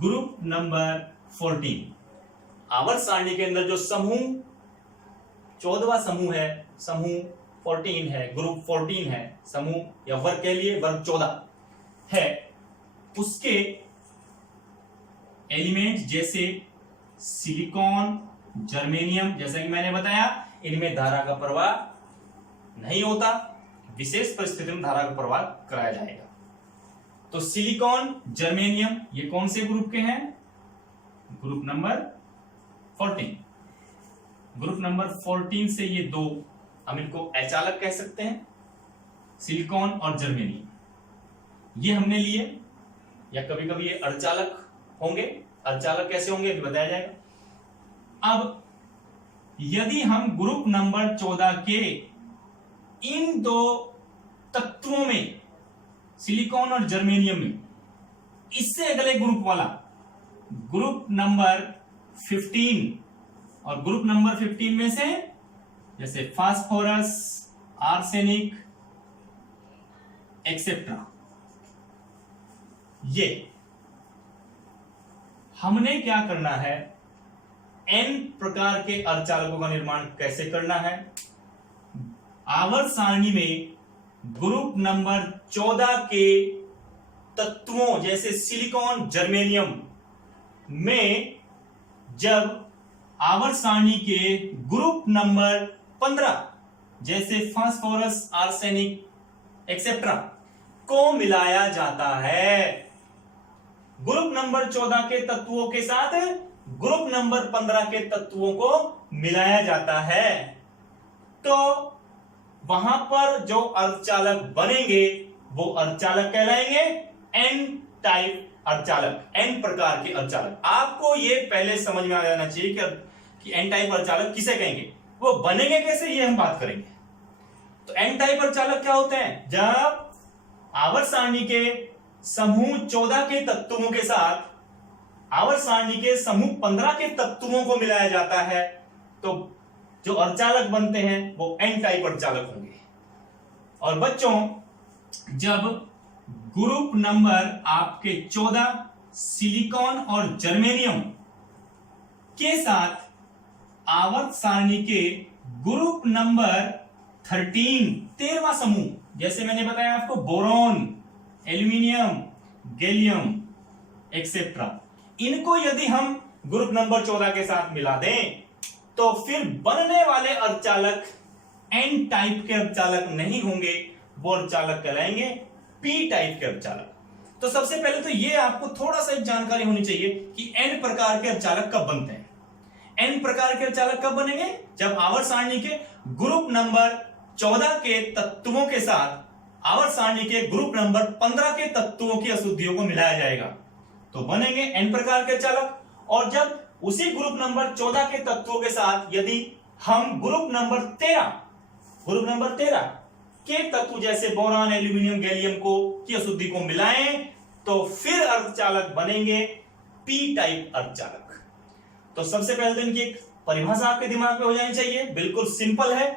ग्रुप नंबर 14 आवर्त सारणी के अंदर जो समूह 14वां समूह है, समूह 14 है, ग्रुप 14 है, समूह या वर्ग कह लिए वर्ग 14 है, उसके एलिमेंट जैसे सिलिकॉन, जर्मेनियम, जैसा कि मैंने बताया, इनमें धारा का प्रवाह नहीं होता, विशेष परिस्थिति में धारा का प्रवाह कराया जाएगा। तो सिलिकॉन, जर्मेनियम ये कौन से ग्रुप के हैं? Group number 14। ग्रुप नंबर 14 से ये 2 हम इनको अचालक कह सकते हैं, सिलिकॉन और जर्मेनियम ये हमने लिए, या कभी कभी ये अर्धचालक होंगे। अर्धचालक कैसे होंगे अभी बताया जाएगा। अब यदि हम ग्रुप नंबर 14 के इन 2 तत्वों में, सिलिकॉन और जर्मेनियम में, इससे अगले ग्रुप वाला ग्रुप नंबर 15 और ग्रुप नंबर 15 में से जैसे फास्फोरस, आर्सेनिक एक्सेट्रा, ये हमने क्या करना है, n प्रकार के अर्धचालकों का निर्माण कैसे करना है। आवर्त सारणी में ग्रुप नंबर 14 के तत्वों जैसे सिलिकॉन, जर्मेनियम में जब आवर्त सारणी के ग्रुप नंबर 15 जैसे फास्फोरस, आर्सेनिक एक्सेट्रा को मिलाया जाता है, ग्रुप नंबर 14 के तत्वों के साथ ग्रुप नंबर 15 के तत्वों को मिलाया जाता है, तो वहां पर जो अर्धचालक बनेंगे वो अर्धचालक कहलाएंगे एन टाइप अर्धचालक, एन प्रकार के अर्धचालक। आपको ये पहले समझ में आ जाना चाहिए कि एन टाइप अर्धचालक किसे कहेंगे, वो बनेंगे कैसे, ये हम बात करेंगे। तो एन टाइप अर्धचालक क्या होते हैं, जब आवर्त सारणी के समूह 14 के तत्वों के साथ आवर्त सारणी के समूह 15 के तत्वों को मिलाया जाता है, तो जो अर्धचालक बनते हैं वो एन टाइप अर्धचालक होंगे। और बच्चों, जब ग्रुप नंबर आपके 14 सिलिकॉन और जर्मेनियम के साथ आवर्त सारणी के ग्रुप नंबर 13वां समूह, जैसे मैंने बताया आपको बोरॉन, एल्यूमिनियम, गैलियम एक्सेट्रा, इनको यदि हम ग्रुप नंबर 14 के साथ मिला दें तो फिर बनने वाले अर्धचालक एन टाइप के अर्धचालक नहीं होंगे, वो अर्धचालक कहलाएंगे पी टाइप के अर्धचालक। तो सबसे पहले तो ये आपको थोड़ा सा जानकारी होनी चाहिए कि एन प्रकार के अर्धचालक कब बनते हैं। एन प्रकार के अर्धचालक कब बनेंगे, जब आवर्त सारणी के ग्रुप नंबर 14 के तत्वों के साथ आवर्त सारणी के ग्रुप नंबर 15 के तत्वों की अशुद्धियों को मिलाया जाएगा, तो बनेंगे एन प्रकार के अर्धचालक। और जब उसी ग्रुप नंबर 14 के तत्वों के साथ यदि हम ग्रुप नंबर 13 के तत्व जैसे बोरान, एल्यूमिनियम, गैलियम की अशुद्धि को मिलाएं, तो फिर अर्धचालक बनेंगे पी टाइप अर्धचालक। तो सबसे पहले तो इनकी एक परिभाषा आपके दिमाग में हो जानी चाहिए, बिल्कुल सिंपल है।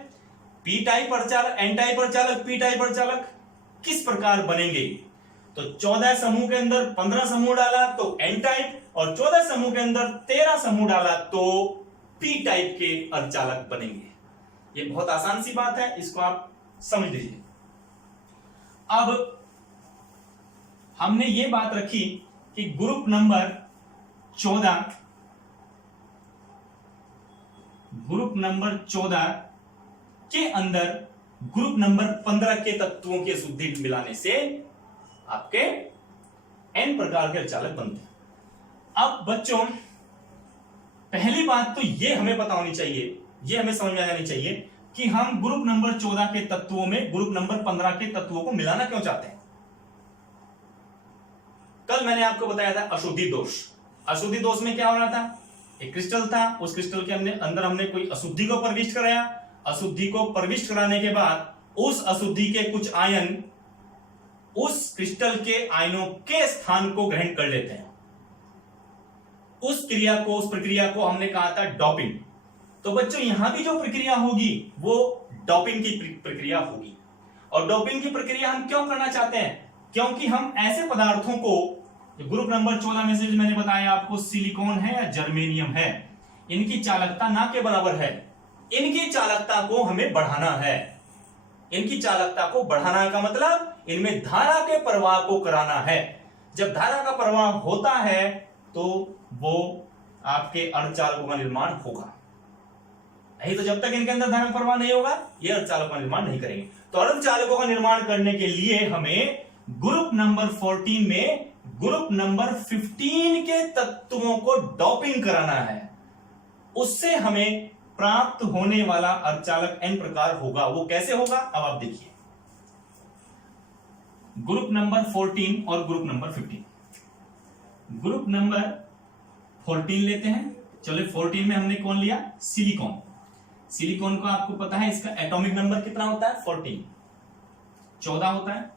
पी टाइप अर्धचालक, एन टाइप अर्धचालक, पी टाइप अर्धचालक किस प्रकार बनेंगे, तो 14 समूह के अंदर 15 समूह डाला तो एन टाइप, और 14 समूह के अंदर 13 समूह डाला तो पी टाइप के अर्धचालक बनेंगे। ये बहुत आसान सी बात है, इसको आप समझ लीजिए। अब हमने ये बात रखी कि ग्रुप नंबर 14 के अंदर ग्रुप नंबर 15 के तत्वों की अशुद्धि मिलाने से आपके एन प्रकार के अर्धचालक बनते हैं। अब बच्चों, पहली बात तो ये हमें पता होनी चाहिए, ये हमें समझ में आ जानी चाहिए कि हम ग्रुप नंबर 14 के तत्वों में ग्रुप नंबर 15 के तत्वों को मिलाना क्यों चाहते हैं। कल मैंने आपको बताया था अशुद्धि दोष। अशुद्धि दोष में क्या हो रहा था, एक क्रिस्टल था, उस क्रिस्टल के अंदर हमने कोई अशुद्धि को प्रविष्ट कराया। अशुद्धि को प्रविष्ट कराने के बाद उस अशुद्धि के कुछ आयन उस क्रिस्टल के आयनों के स्थान को ग्रहण कर लेते हैं। उस प्रक्रिया को हमने कहा था डोपिंग। तो बच्चों, यहां भी जो प्रक्रिया होगी वो डोपिंग की प्रक्रिया होगी। और डोपिंग की प्रक्रिया हम क्यों करना चाहते हैं, क्योंकि हम ऐसे पदार्थों को, ग्रुप नंबर 14 में से जो मैंने बताया आपको सिलिकॉन है या जर्मेनियम है, इनकी चालकता ना के बराबर है, इनकी चालकता को हमें बढ़ाना है। इनकी चालकता को बढ़ाना का मतलब इनमें धारा के प्रवाह को कराना है। जब धारा का प्रवाह होता है तो वो आपके अर्धचालकों का निर्माण होगा, नहीं तो जब तक इनके अंदर धारा प्रवाह नहीं होगा ये अर्धचालकों का निर्माण नहीं करेंगे। तो अर्धचालकों का निर्माण करने के लिए हमें ग्रुप नंबर 14 में ग्रुप नंबर 15 के तत्वों को डोपिंग कराना है। उससे हमें प्राप्त होने वाला अर्धचालक एन प्रकार होगा। वो कैसे होगा, अब आप देखिए। ग्रुप नंबर 14 और ग्रुप नंबर 15। ग्रुप नंबर 14 लेते हैं। चलो 14 में हमने कौन लिया, सिलिकॉन। सिलिकॉन को आपको पता है इसका एटॉमिक नंबर कितना होता है, 14, 14 होता है।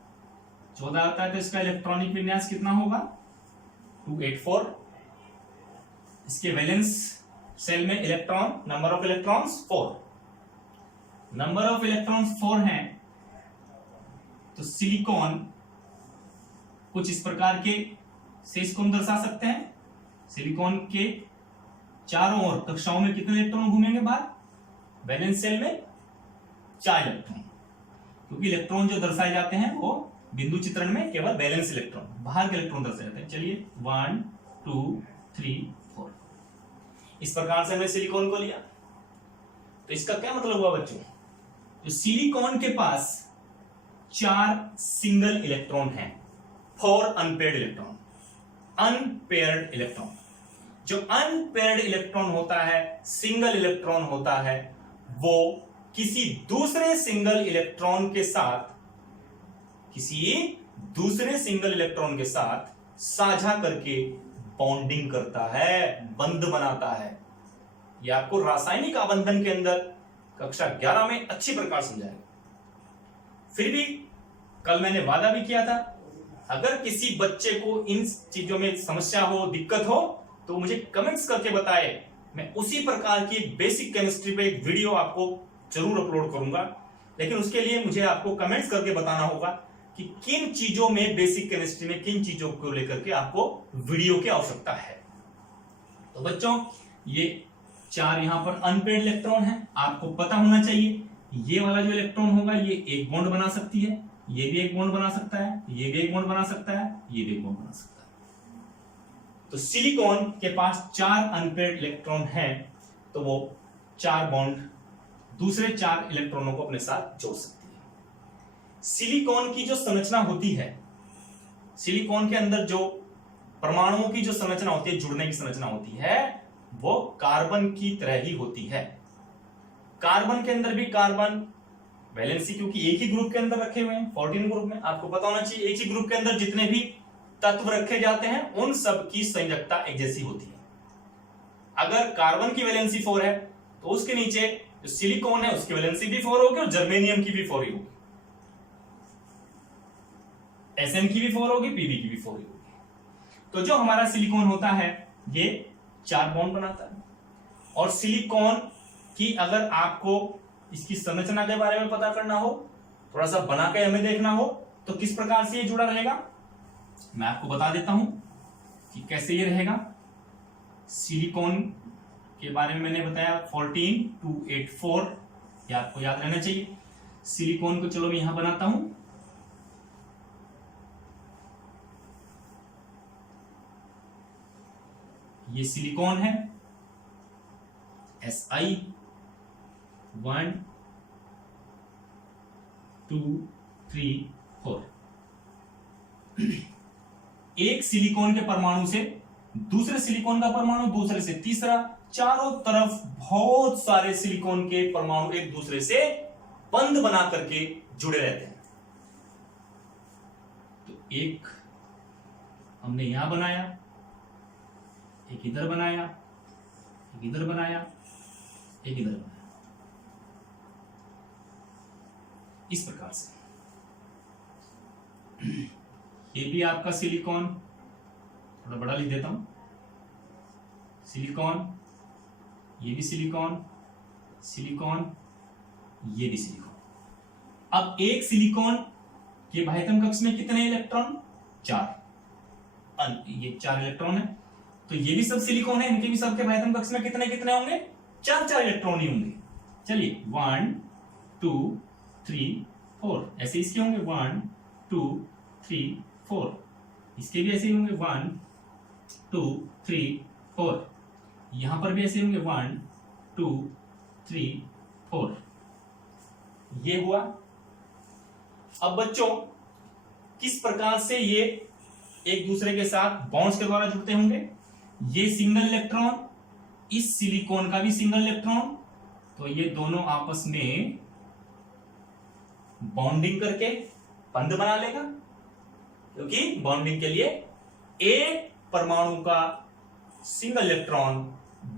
14 होता है तो इसका इलेक्ट्रॉनिक विन्यास कितना होगा, 284। इसके वैलेंस सेल में electron, number of electrons 4, number of electrons 4 हैं। तो सिलिकॉन कुछ इस प्रकार के से इसको हम दर्शा सकते हैं। सिलिकॉन के चारों ओर कक्षाओं में कितने इलेक्ट्रॉन घूमेंगे बाहर? वैलेंस सेल में 4 इलेक्ट्रॉन, क्योंकि इलेक्ट्रॉन जो दर्शाए जाते हैं वो बिंदु चित्रण में केवल वैलेंस इलेक्ट्रॉन, बाहर के इलेक्ट्रॉन दर्शाए जाते हैं। चलिए 1 2 3 4, इस प्रकार से हमने सिलिकॉन को लिया। तो इसका क्या मतलब हुआ बच्चों? जो सिलिकॉन के पास 4 सिंगल इलेक्ट्रॉन हैं, 4 अनपेयर्ड इलेक्ट्रॉन। अनपेयर्ड इलेक्ट्रॉन, जो अनपेयर्ड इलेक्ट्रॉन होता है, सिंगल इलेक्ट्रॉन होता है, वो किसी दूसरे सिंगल इलेक्ट्रॉन के साथ, किसी दूसरे सिंगल इलेक्ट्रॉन के साथ साझा करके बॉन्डिंग करता है, बंध बनाता है। यह आपको रासायनिक आबंधन के अंदर कक्षा 11 में अच्छी प्रकार समझाएगा। फिर भी कल मैंने वादा भी किया था, अगर किसी बच्चे को इन चीजों में समस्या हो, दिक्कत हो, तो मुझे कमेंट्स करके बताए। मैं उसी प्रकार की बेसिक केमिस्ट्री पे एक वीडियो आपको जरूर अपलोड करूंगा, लेकिन उसके लिए मुझे आपको कमेंट्स करके बताना होगा कि किन चीजों में, बेसिक केमिस्ट्री में किन चीजों को लेकर के आपको वीडियो की आवश्यकता है। तो बच्चों, ये 4 यहां पर अनपेयर्ड इलेक्ट्रॉन है। आपको पता होना चाहिए ये वाला जो इलेक्ट्रॉन होगा ये एक बॉन्ड बना सकती है, ये भी एक बॉन्ड बना सकता है, ये भी एक बॉन्ड बना सकता है, ये भी एक बॉन्ड बना सकता है। तो सिलिकॉन के पास 4 अनपेयर्ड इलेक्ट्रॉन है, तो वो 4 बॉन्ड दूसरे 4 इलेक्ट्रॉनों को अपने साथ जोड़ सकती है। सिलिकॉन की जो संरचना होती है, सिलिकॉन के अंदर जो परमाणुओं की जो संरचना होती है, जुड़ने की संरचना होती है, वो कार्बन की तरह ही होती है। कार्बन के अंदर भी कार्बन वैलेंसी, क्योंकि एक ही ग्रुप के अंदर रखे हुए हैं, 14 ग्रुप में। आपको पता होना चाहिए एक ही ग्रुप के अंदर जितने भी तत्व रखे जाते हैं उन सब की संयोजकता एक जैसी होती है। अगर कार्बन की वैलेंसी 4 है तो उसके नीचे जो सिलिकॉन है उसकी वैलेंसी भी 4 होगी और जर्मेनियम की भी 4 ही होगी, एसएन की भी 4 होगी, पीबी की भी 4 ही होगी। तो जो हमारा सिलिकॉन होता है ये 4 बॉन्ड बनाता है। और सिलिकॉन की अगर आपको इसकी संरचना के बारे में पता करना हो, थोड़ा सा बना के हमें देखना हो, तो किस प्रकार से ये जुड़ा रहेगा मैं आपको बता देता हूं कि कैसे ये रहेगा। सिलिकॉन के बारे में मैंने बताया 14 2 8 4, ये आपको याद रहना चाहिए। सिलिकॉन को चलो मैं यहां बनाता हूं। ये सिलिकॉन है, Si 1 2 3 4। एक सिलिकॉन के परमाणु से दूसरे सिलिकॉन का परमाणु, दूसरे से तीसरा, चारों तरफ बहुत सारे सिलिकॉन के परमाणु एक दूसरे से बंध बना करके जुड़े रहते हैं। तो एक हमने यहां बनाया, एक इधर बनाया, एक इधर बनाया, एक इधर बनाया, इस प्रकार से। ये भी आपका सिलिकॉन, थोड़ा बड़ा लिख देता हूं, सिलिकॉन, ये भी सिलिकॉन, सिलिकॉन, ये भी सिलिकॉन। अब एक सिलिकॉन के बाह्यतम कक्ष में कितने इलेक्ट्रॉन? 4। ये 4 इलेक्ट्रॉन है, तो ये भी सब सिलिकॉन है, इनके भी सबके बाह्यतम कक्ष में कितने कितने होंगे? 4 इलेक्ट्रॉन ही होंगे। चलिए 1 2 3 4, ऐसे इसके होंगे 1 2 3 4, इसके भी ऐसे ही होंगे 1 2 3 4, यहां पर भी ऐसे होंगे 1 2 3 4। ये हुआ। अब बच्चों किस प्रकार से ये एक दूसरे के साथ बॉन्ड्स के द्वारा जुड़ते होंगे? ये सिंगल इलेक्ट्रॉन, इस सिलिकॉन का भी सिंगल इलेक्ट्रॉन, तो ये दोनों आपस में बॉन्डिंग करके बंध बना लेगा, क्योंकि बॉन्डिंग के लिए एक परमाणु का सिंगल इलेक्ट्रॉन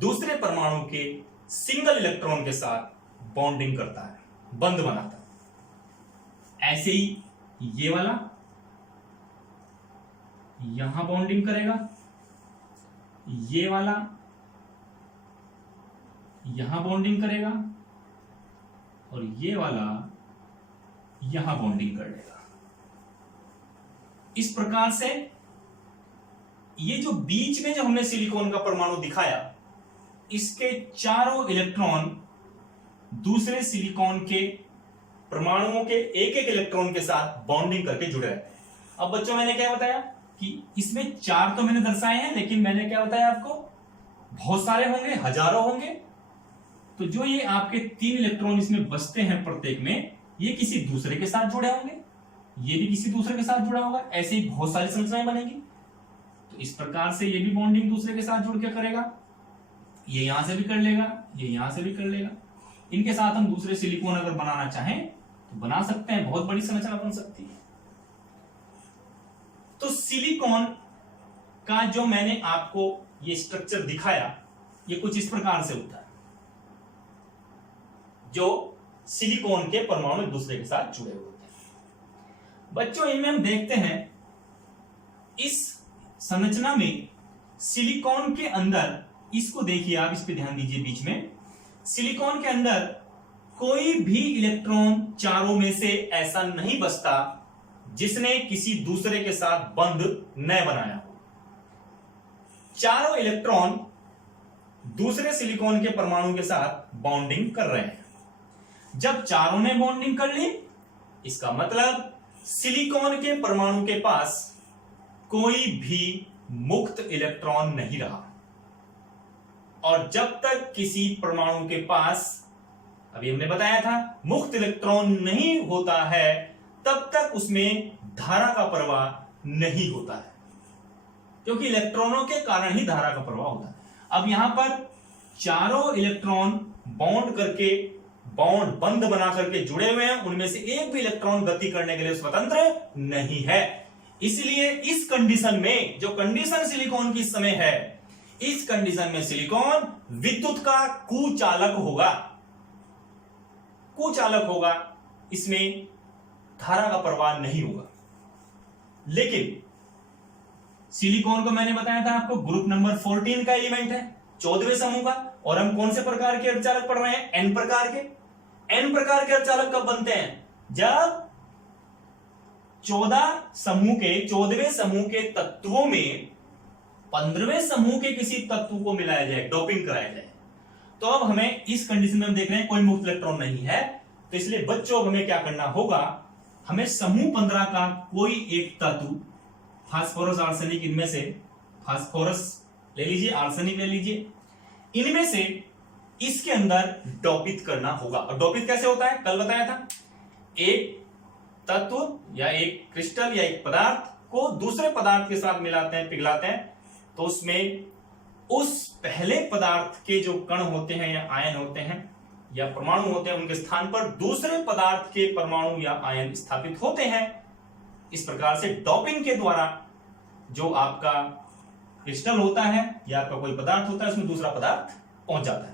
दूसरे परमाणु के सिंगल इलेक्ट्रॉन के साथ बॉन्डिंग करता है, बंध बनाता है। ऐसे ही ये वाला यहां बॉन्डिंग करेगा, ये वाला यहां बॉन्डिंग करेगा और ये वाला यहां बॉन्डिंग कर लेगा। इस प्रकार से ये जो बीच में जो हमने सिलिकॉन का परमाणु दिखाया, इसके चारों इलेक्ट्रॉन दूसरे सिलिकॉन के परमाणुओं के एक एक इलेक्ट्रॉन के साथ बॉन्डिंग करके जुड़े रहते हैं। अब बच्चों मैंने क्या बताया कि इसमें 4 तो मैंने दर्शाए हैं, लेकिन मैंने क्या बताया आपको, बहुत सारे होंगे, हजारों होंगे। तो जो ये आपके 3 इलेक्ट्रॉन इसमें बचते हैं प्रत्येक में, ये किसी दूसरे के साथ जुड़े होंगे, ये भी किसी दूसरे के साथ जुड़ा होगा, ऐसे ही बहुत सारी संरचनाएं बनेगी। तो इस प्रकार से ये भी बॉन्डिंग दूसरे के साथ जुड़ के करेगा, ये यहां से भी कर लेगा, ये यहां से भी कर लेगा। इनके साथ हम दूसरे सिलिकॉन अगर बनाना चाहें तो बना सकते हैं, बहुत बड़ी संरचना बन सकती है। तो सिलिकॉन का जो मैंने आपको ये स्ट्रक्चर दिखाया, ये कुछ इस प्रकार से होता है, जो सिलिकॉन के परमाणु एक दूसरे के साथ जुड़े हुए होते हैं। बच्चों इनमें हम देखते हैं, इस संरचना में सिलिकॉन के अंदर, इसको देखिए आप, इस पे ध्यान दीजिए, बीच में सिलिकॉन के अंदर कोई भी इलेक्ट्रॉन चारों में से ऐसा नहीं बचता जिसने किसी दूसरे के साथ बंध न बनाया हो। चारों इलेक्ट्रॉन दूसरे सिलिकॉन के परमाणु के साथ बॉन्डिंग कर रहे हैं। जब चारों ने बॉन्डिंग कर ली, इसका मतलब सिलिकॉन के परमाणु के पास कोई भी मुक्त इलेक्ट्रॉन नहीं रहा। और जब तक किसी परमाणु के पास, अभी हमने बताया था, मुक्त इलेक्ट्रॉन नहीं होता है, तब तक उसमें धारा का प्रवाह नहीं होता है, क्योंकि इलेक्ट्रॉनों के कारण ही धारा का प्रवाह होता है। अब यहां पर चारों इलेक्ट्रॉन बॉन्ड करके, बॉन्ड बंध बना करके जुड़े हुए हैं, उनमें से एक भी इलेक्ट्रॉन गति करने के लिए स्वतंत्र नहीं है। इसलिए इस कंडीशन में, जो कंडीशन सिलिकॉन की इस समय है, इस कंडीशन में सिलिकॉन विद्युत का कुचालक होगा, कुचालक होगा, इसमें धारा का प्रवाह नहीं होगा। लेकिन सिलिकॉन को मैंने बताया था आपको, ग्रुप नंबर 14 का एलिमेंट है, 14वें समूह का, और हम कौन से प्रकार के अर्धचालक पढ़ रहे हैं, एन प्रकार के। एन प्रकार के अर्धचालक कब बनते हैं, जब 14वें समूह के तत्वों में 15वें समूह के किसी तत्व को मिलाया जाए, डोपिंग कराया जाए। तो अब हमें इस कंडीशन में हम देख रहे हैं कोई मुक्त इलेक्ट्रॉन नहीं है, तो इसलिए बच्चों हमें क्या करना होगा, हमें समूह 15 का कोई एक तत्व, फास्फोरस, आर्सेनिक, इनमें से फास्फोरस ले लीजिए, आर्सेनिक ले लीजिए, इनमें से इसके अंदर डोपित करना होगा। और डोपित कैसे होता है, कल बताया था, एक तत्व या एक क्रिस्टल या एक पदार्थ को दूसरे पदार्थ के साथ मिलाते हैं, पिघलाते हैं, तो उसमें उस पहले पदार्थ के जो कण होते हैं या आयन होते हैं या परमाणु होते हैं, उनके स्थान पर दूसरे पदार्थ के परमाणु या आयन स्थापित होते हैं। इस प्रकार से डोपिंग के द्वारा जो आपका क्रिस्टल होता है या आपका कोई पदार्थ होता है, उसमें दूसरा पदार्थ पहुंच जाता है।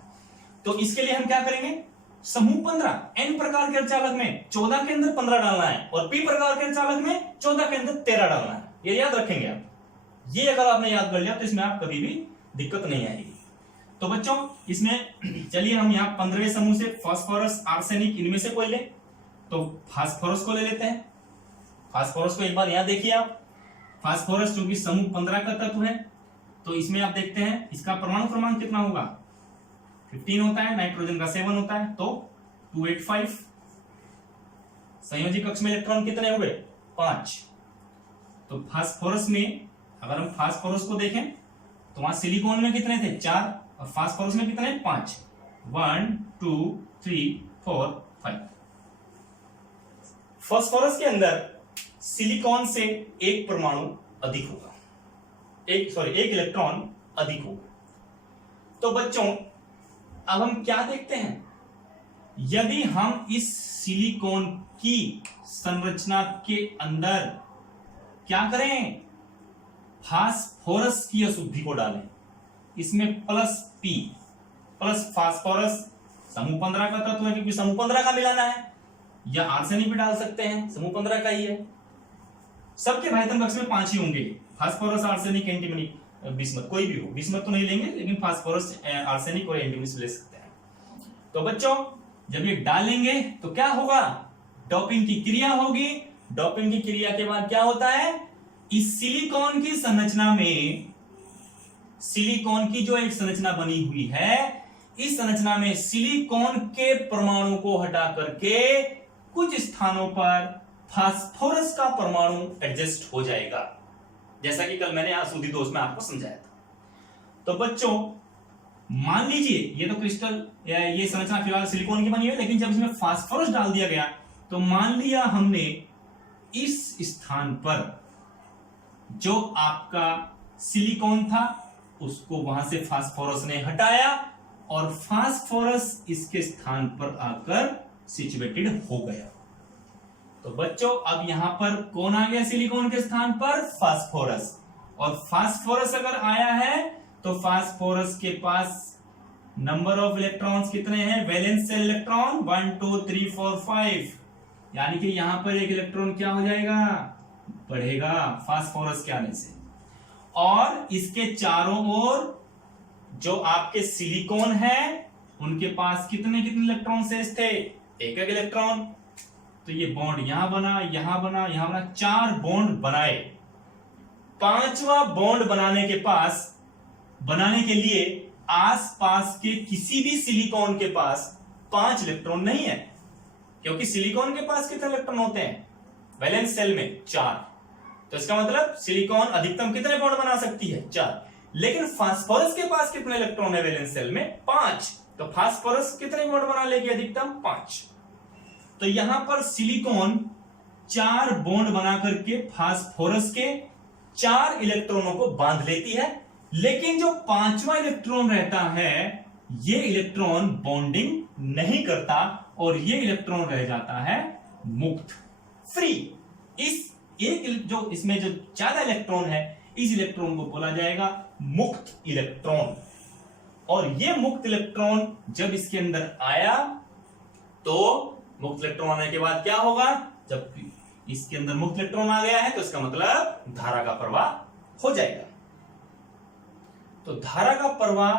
तो इसके लिए हम क्या करेंगे, समूह 15 एन प्रकार के अर्धचालक में 14 के अंदर 15 डालना है, और पी प्रकार के अर्धचालक में 14 के अंदर 13 डालना है। ये याद रखेंगे आप, ये अगर आपने याद कर लिया तो इसमें आप कभी भी दिक्कत नहीं आएगी। तो बच्चों इसमें चलिए हम यहाँ 15वें समूह से फास्फोरस, आर्सेनिक, इनमें से कोई ले, तो फास्फोरस को ले लेते हैं। फास्फोरस को एक बार यहां देखिए आप, फास्फोरस जो कि समूह 15 का तत्व है, तो इसमें आप देखते हैं इसका परमाणु क्रमांक कितना होगा, 15 होता है, नाइट्रोजन का 7 होता है, तो 285। संयोजी कक्ष में इलेक्ट्रॉन कितने हुए, 5। तो फास्फोरस में अगर हम फास्फोरस को देखें तो वहां सिलिकॉन में कितने थे, 4, और फास्फोरस में कितने, 5। 1 2 3 4 5। फास्फोरस के अंदर सिलिकॉन से एक परमाणु अधिक होगा, एक इलेक्ट्रॉन अधिक होगा। तो बच्चों अब हम क्या देखते हैं, यदि हम इस सिलिकॉन की संरचना के अंदर क्या करें, फास्फोरस की अशुद्धि को डालें, इसमें प्लस पी, प्लस फास्फोरस, समूह 15 का तत्व है क्योंकि समूह 15 का मिलाना है, या आर्सेनिक भी डाल सकते हैं, समूह 15 का ही है। सबके भाइतम कक्ष में 5 ही होंगे, फास्फोरस, आर्सेनिक, एंटीमनी, बिस्मथ, कोई भी हो, बिस्मथ तो नहीं लेंगे, लेकिन फास्फोरस, आर्सेनिक और एंटीमनी ले सकते हैं। तो बच्चों जब ये डालेंगे तो क्या होगा, डोपिंग की क्रिया होगी। डोपिंग की क्रिया के बाद क्या होता है, इस सिलिकॉन की संरचना में, सिलिकॉन की जो एक संरचना बनी हुई है, इस संरचना में सिलिकॉन के परमाणु को हटा करके कुछ स्थानों पर फास्फोरस का परमाणु एडजस्ट हो जाएगा, जैसा कि कल मैंने आसूदी दोष में आपको समझाया था। तो बच्चों मान लीजिए ये तो क्रिस्टल, ये संरचना फिलहाल सिलिकॉन की बनी है, लेकिन जब इसमें फास्फोरस डाल दिया गया तो मान लिया हमने इस स्थान पर जो आपका सिलिकॉन था उसको वहां से फास्फोरस ने हटाया और फास्फोरस इसके स्थान पर आकर सिचुएटेड हो गया। तो बच्चों अब यहां पर कौन आ गया सिलिकॉन के स्थान पर, फास्फोरस। और फास्फोरस अगर आया है तो फास्फोरस के पास नंबर ऑफ इलेक्ट्रॉन्स कितने हैं, वैलेंस शेल इलेक्ट्रॉन 1 2 3 4 5, यानी कि यहां पर एक इलेक्ट्रॉन क्या हो जाएगा, बढ़ेगा फास्फोरस के आने से। और इसके चारों ओर जो आपके सिलिकॉन है उनके पास कितने कितने इलेक्ट्रॉन शेष थे, एक एक इलेक्ट्रॉन। तो ये बॉन्ड यहां बना, यहां बना, यहां बना, 4 बॉन्ड बनाए। 5वां बॉन्ड बनाने के लिए आसपास के किसी भी सिलिकॉन के पास 5 इलेक्ट्रॉन नहीं है, क्योंकि सिलिकॉन के पास कितने इलेक्ट्रॉन होते हैं, वैलेंस शेल में 4। तो इसका मतलब सिलिकॉन अधिकतम कितने बॉन्ड बना सकती है, 4। लेकिन फास्फोरस के पास कितने इलेक्ट्रॉन है वैलेंस शेल में, 5। तो फास्फोरस कितने बॉन्ड बना लेगी, अधिकतम 5। तो यहां पर सिलिकॉन 4 बॉन्ड बना करके फास्फोरस के 4 इलेक्ट्रॉनों को बांध लेती है, लेकिन जो 5वां इलेक्ट्रॉन रहता है ये इलेक्ट्रॉन बॉन्डिंग नहीं करता और ये इलेक्ट्रॉन रह जाता है मुक्त, फ्री। इस एक जो इसमें जो ज्यादा इलेक्ट्रॉन है इस इलेक्ट्रॉन को बोला जाएगा मुक्त इलेक्ट्रॉन। और ये मुक्त इलेक्ट्रॉन जब इसके अंदर आया तो मुक्त इलेक्ट्रॉन आने के बाद क्या होगा, जब इसके अंदर मुक्त इलेक्ट्रॉन आ गया है तो इसका मतलब धारा का प्रवाह हो जाएगा। तो धारा का प्रवाह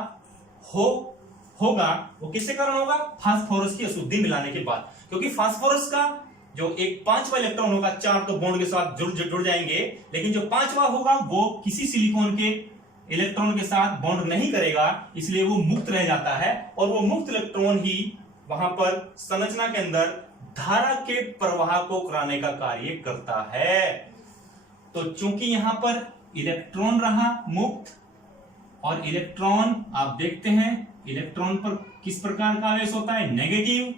होगा वो किसके कारण होगा, फास्फोरस की अशुद्धि मिलाने के बाद। क्योंकि फास्फोरस का जो एक 5वां इलेक्ट्रॉन होगा, 4 तो बॉन्ड के साथ जुड़ जाएंगे, लेकिन जो 5वां होगा वो किसी सिलिकॉन के इलेक्ट्रॉन के साथ बॉन्ड नहीं करेगा, इसलिए वो मुक्त रह जाता है। और वो मुक्त इलेक्ट्रॉन ही वहां पर संरचना के अंदर धारा के प्रवाह को कराने का कार्य करता है। तो चूंकि यहां पर इलेक्ट्रॉन रहा मुक्त, और इलेक्ट्रॉन आप देखते हैं इलेक्ट्रॉन पर किस प्रकार का आवेश होता है, नेगेटिव,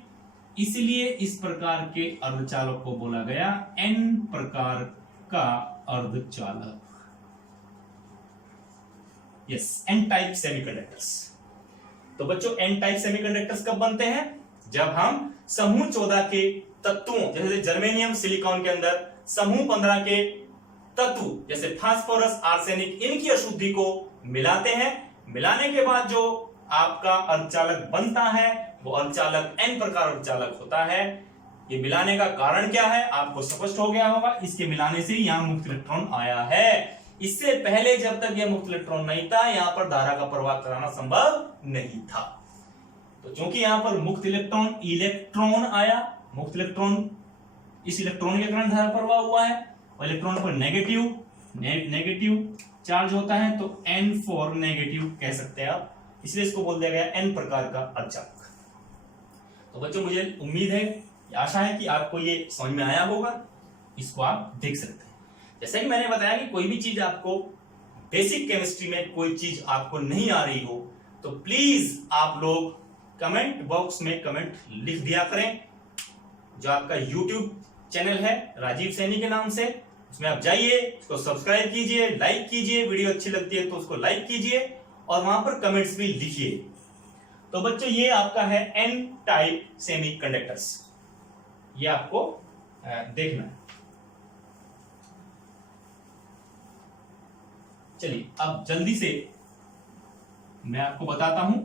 इसलिए इस प्रकार के अर्धचालक को बोला गया एन प्रकार का अर्धचालक। Yes, N type semiconductors. तो बच्चों एन टाइप सेमीकंडक्टर्स कब बनते हैं, जब हम समूह 14 के तत्वों, जैसे जर्मेनियम सिलिकॉन के अंदर समूह 15 के तत्व जैसे फास्फोरस, आर्सेनिक, इनकी अशुद्धि को मिलाते हैं। मिलाने के बाद जो आपका अर्धचालक बनता है वो अर्धचालक एन प्रकार अर्धचालक होता है। ये मिलाने का कारण क्या है आपको स्पष्ट हो गया होगा, इसके मिलाने से यहां मुक्त इलेक्ट्रॉन आया है। इससे पहले जब तक यह मुक्त इलेक्ट्रॉन नहीं था यहां पर धारा का प्रवाह कराना संभव नहीं था। तो चूंकि यहां पर मुक्त इलेक्ट्रॉन आया, मुक्त इलेक्ट्रॉन, इस इलेक्ट्रॉन के कारण धारा प्रवाह हुआ है, और इलेक्ट्रॉन पर नेगेटिव चार्ज होता है, तो N4 नेगेटिव कह सकते हैं आप, इसलिए इसको बोल दिया गया N प्रकार का अर्धचालक। तो बच्चों मुझे उम्मीद है, आशा है कि आपको ये समझ में आया होगा, इसको आप देख सकते हैं। जैसा कि मैंने बताया कि कोई भी चीज आपको बेसिक केमिस्ट्री में कोई चीज आपको नहीं आ रही हो तो प्लीज आप लोग कमेंट बॉक्स में कमेंट लिख दिया करें। जो आपका YouTube चैनल है राजीव सैनी के नाम से, उसमें आप जाइए, उसको सब्सक्राइब कीजिए, लाइक कीजिए, वीडियो अच्छी लगती है तो उसको लाइक कीजिए और वहां पर कमेंट्स भी लिखिए। तो बच्चों ये आपका है एन टाइप सेमीकंडक्टर्स, ये आपको देखना है। चलिए अब जल्दी से मैं आपको बताता हूं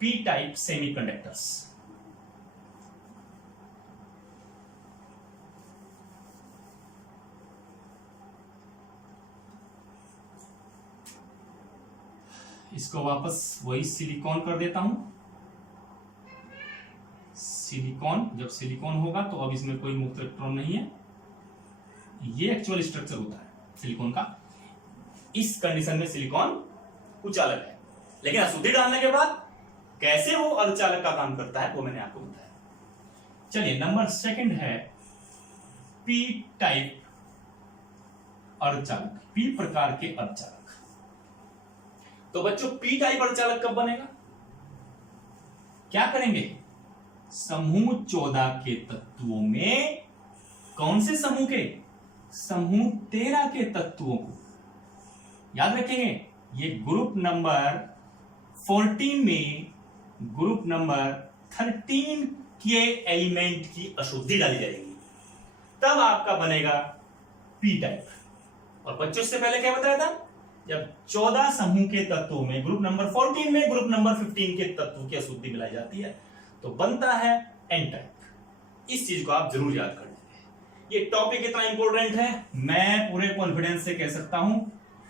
पी टाइप सेमीकंडक्टर्स। इसको वापस वही सिलिकॉन कर देता हूं। सिलिकॉन, जब सिलिकॉन होगा तो अब इसमें कोई मुक्त इलेक्ट्रॉन नहीं है। ये एक्चुअल स्ट्रक्चर होता है सिलिकॉन का। इस कंडीशन में सिलिकॉन कुचालक है, लेकिन अशुद्धि डालने के बाद कैसे वो अर्धचालक का काम करता है वो मैंने आपको बताया। चलिए नंबर सेकंड है पी टाइप अर्धचालक, पी प्रकार के अर्धचालक। तो बच्चों पी टाइप अर्धचालक कब बनेगा? क्या करेंगे? समूह 14 के तत्वों में, कौन से समूह के? समूह 13 के तत्वों को याद रखेंगे। ये ग्रुप नंबर 14 में ग्रुप नंबर 13 के एलिमेंट की अशुद्धि डाली जाएगी, तब आपका बनेगा पी टाइप। और बच्चों से पहले क्या बताया था? जब 14 समूह के तत्वों में ग्रुप नंबर 14 में ग्रुप नंबर 15 के तत्वों की अशुद्धि मिलाई जाती है तो बनता है एन टाइप। इस चीज को आप जरूर याद कर लीजिए। ये टॉपिक इतना इंपॉर्टेंट है, मैं पूरे कॉन्फिडेंस से कह सकता हूं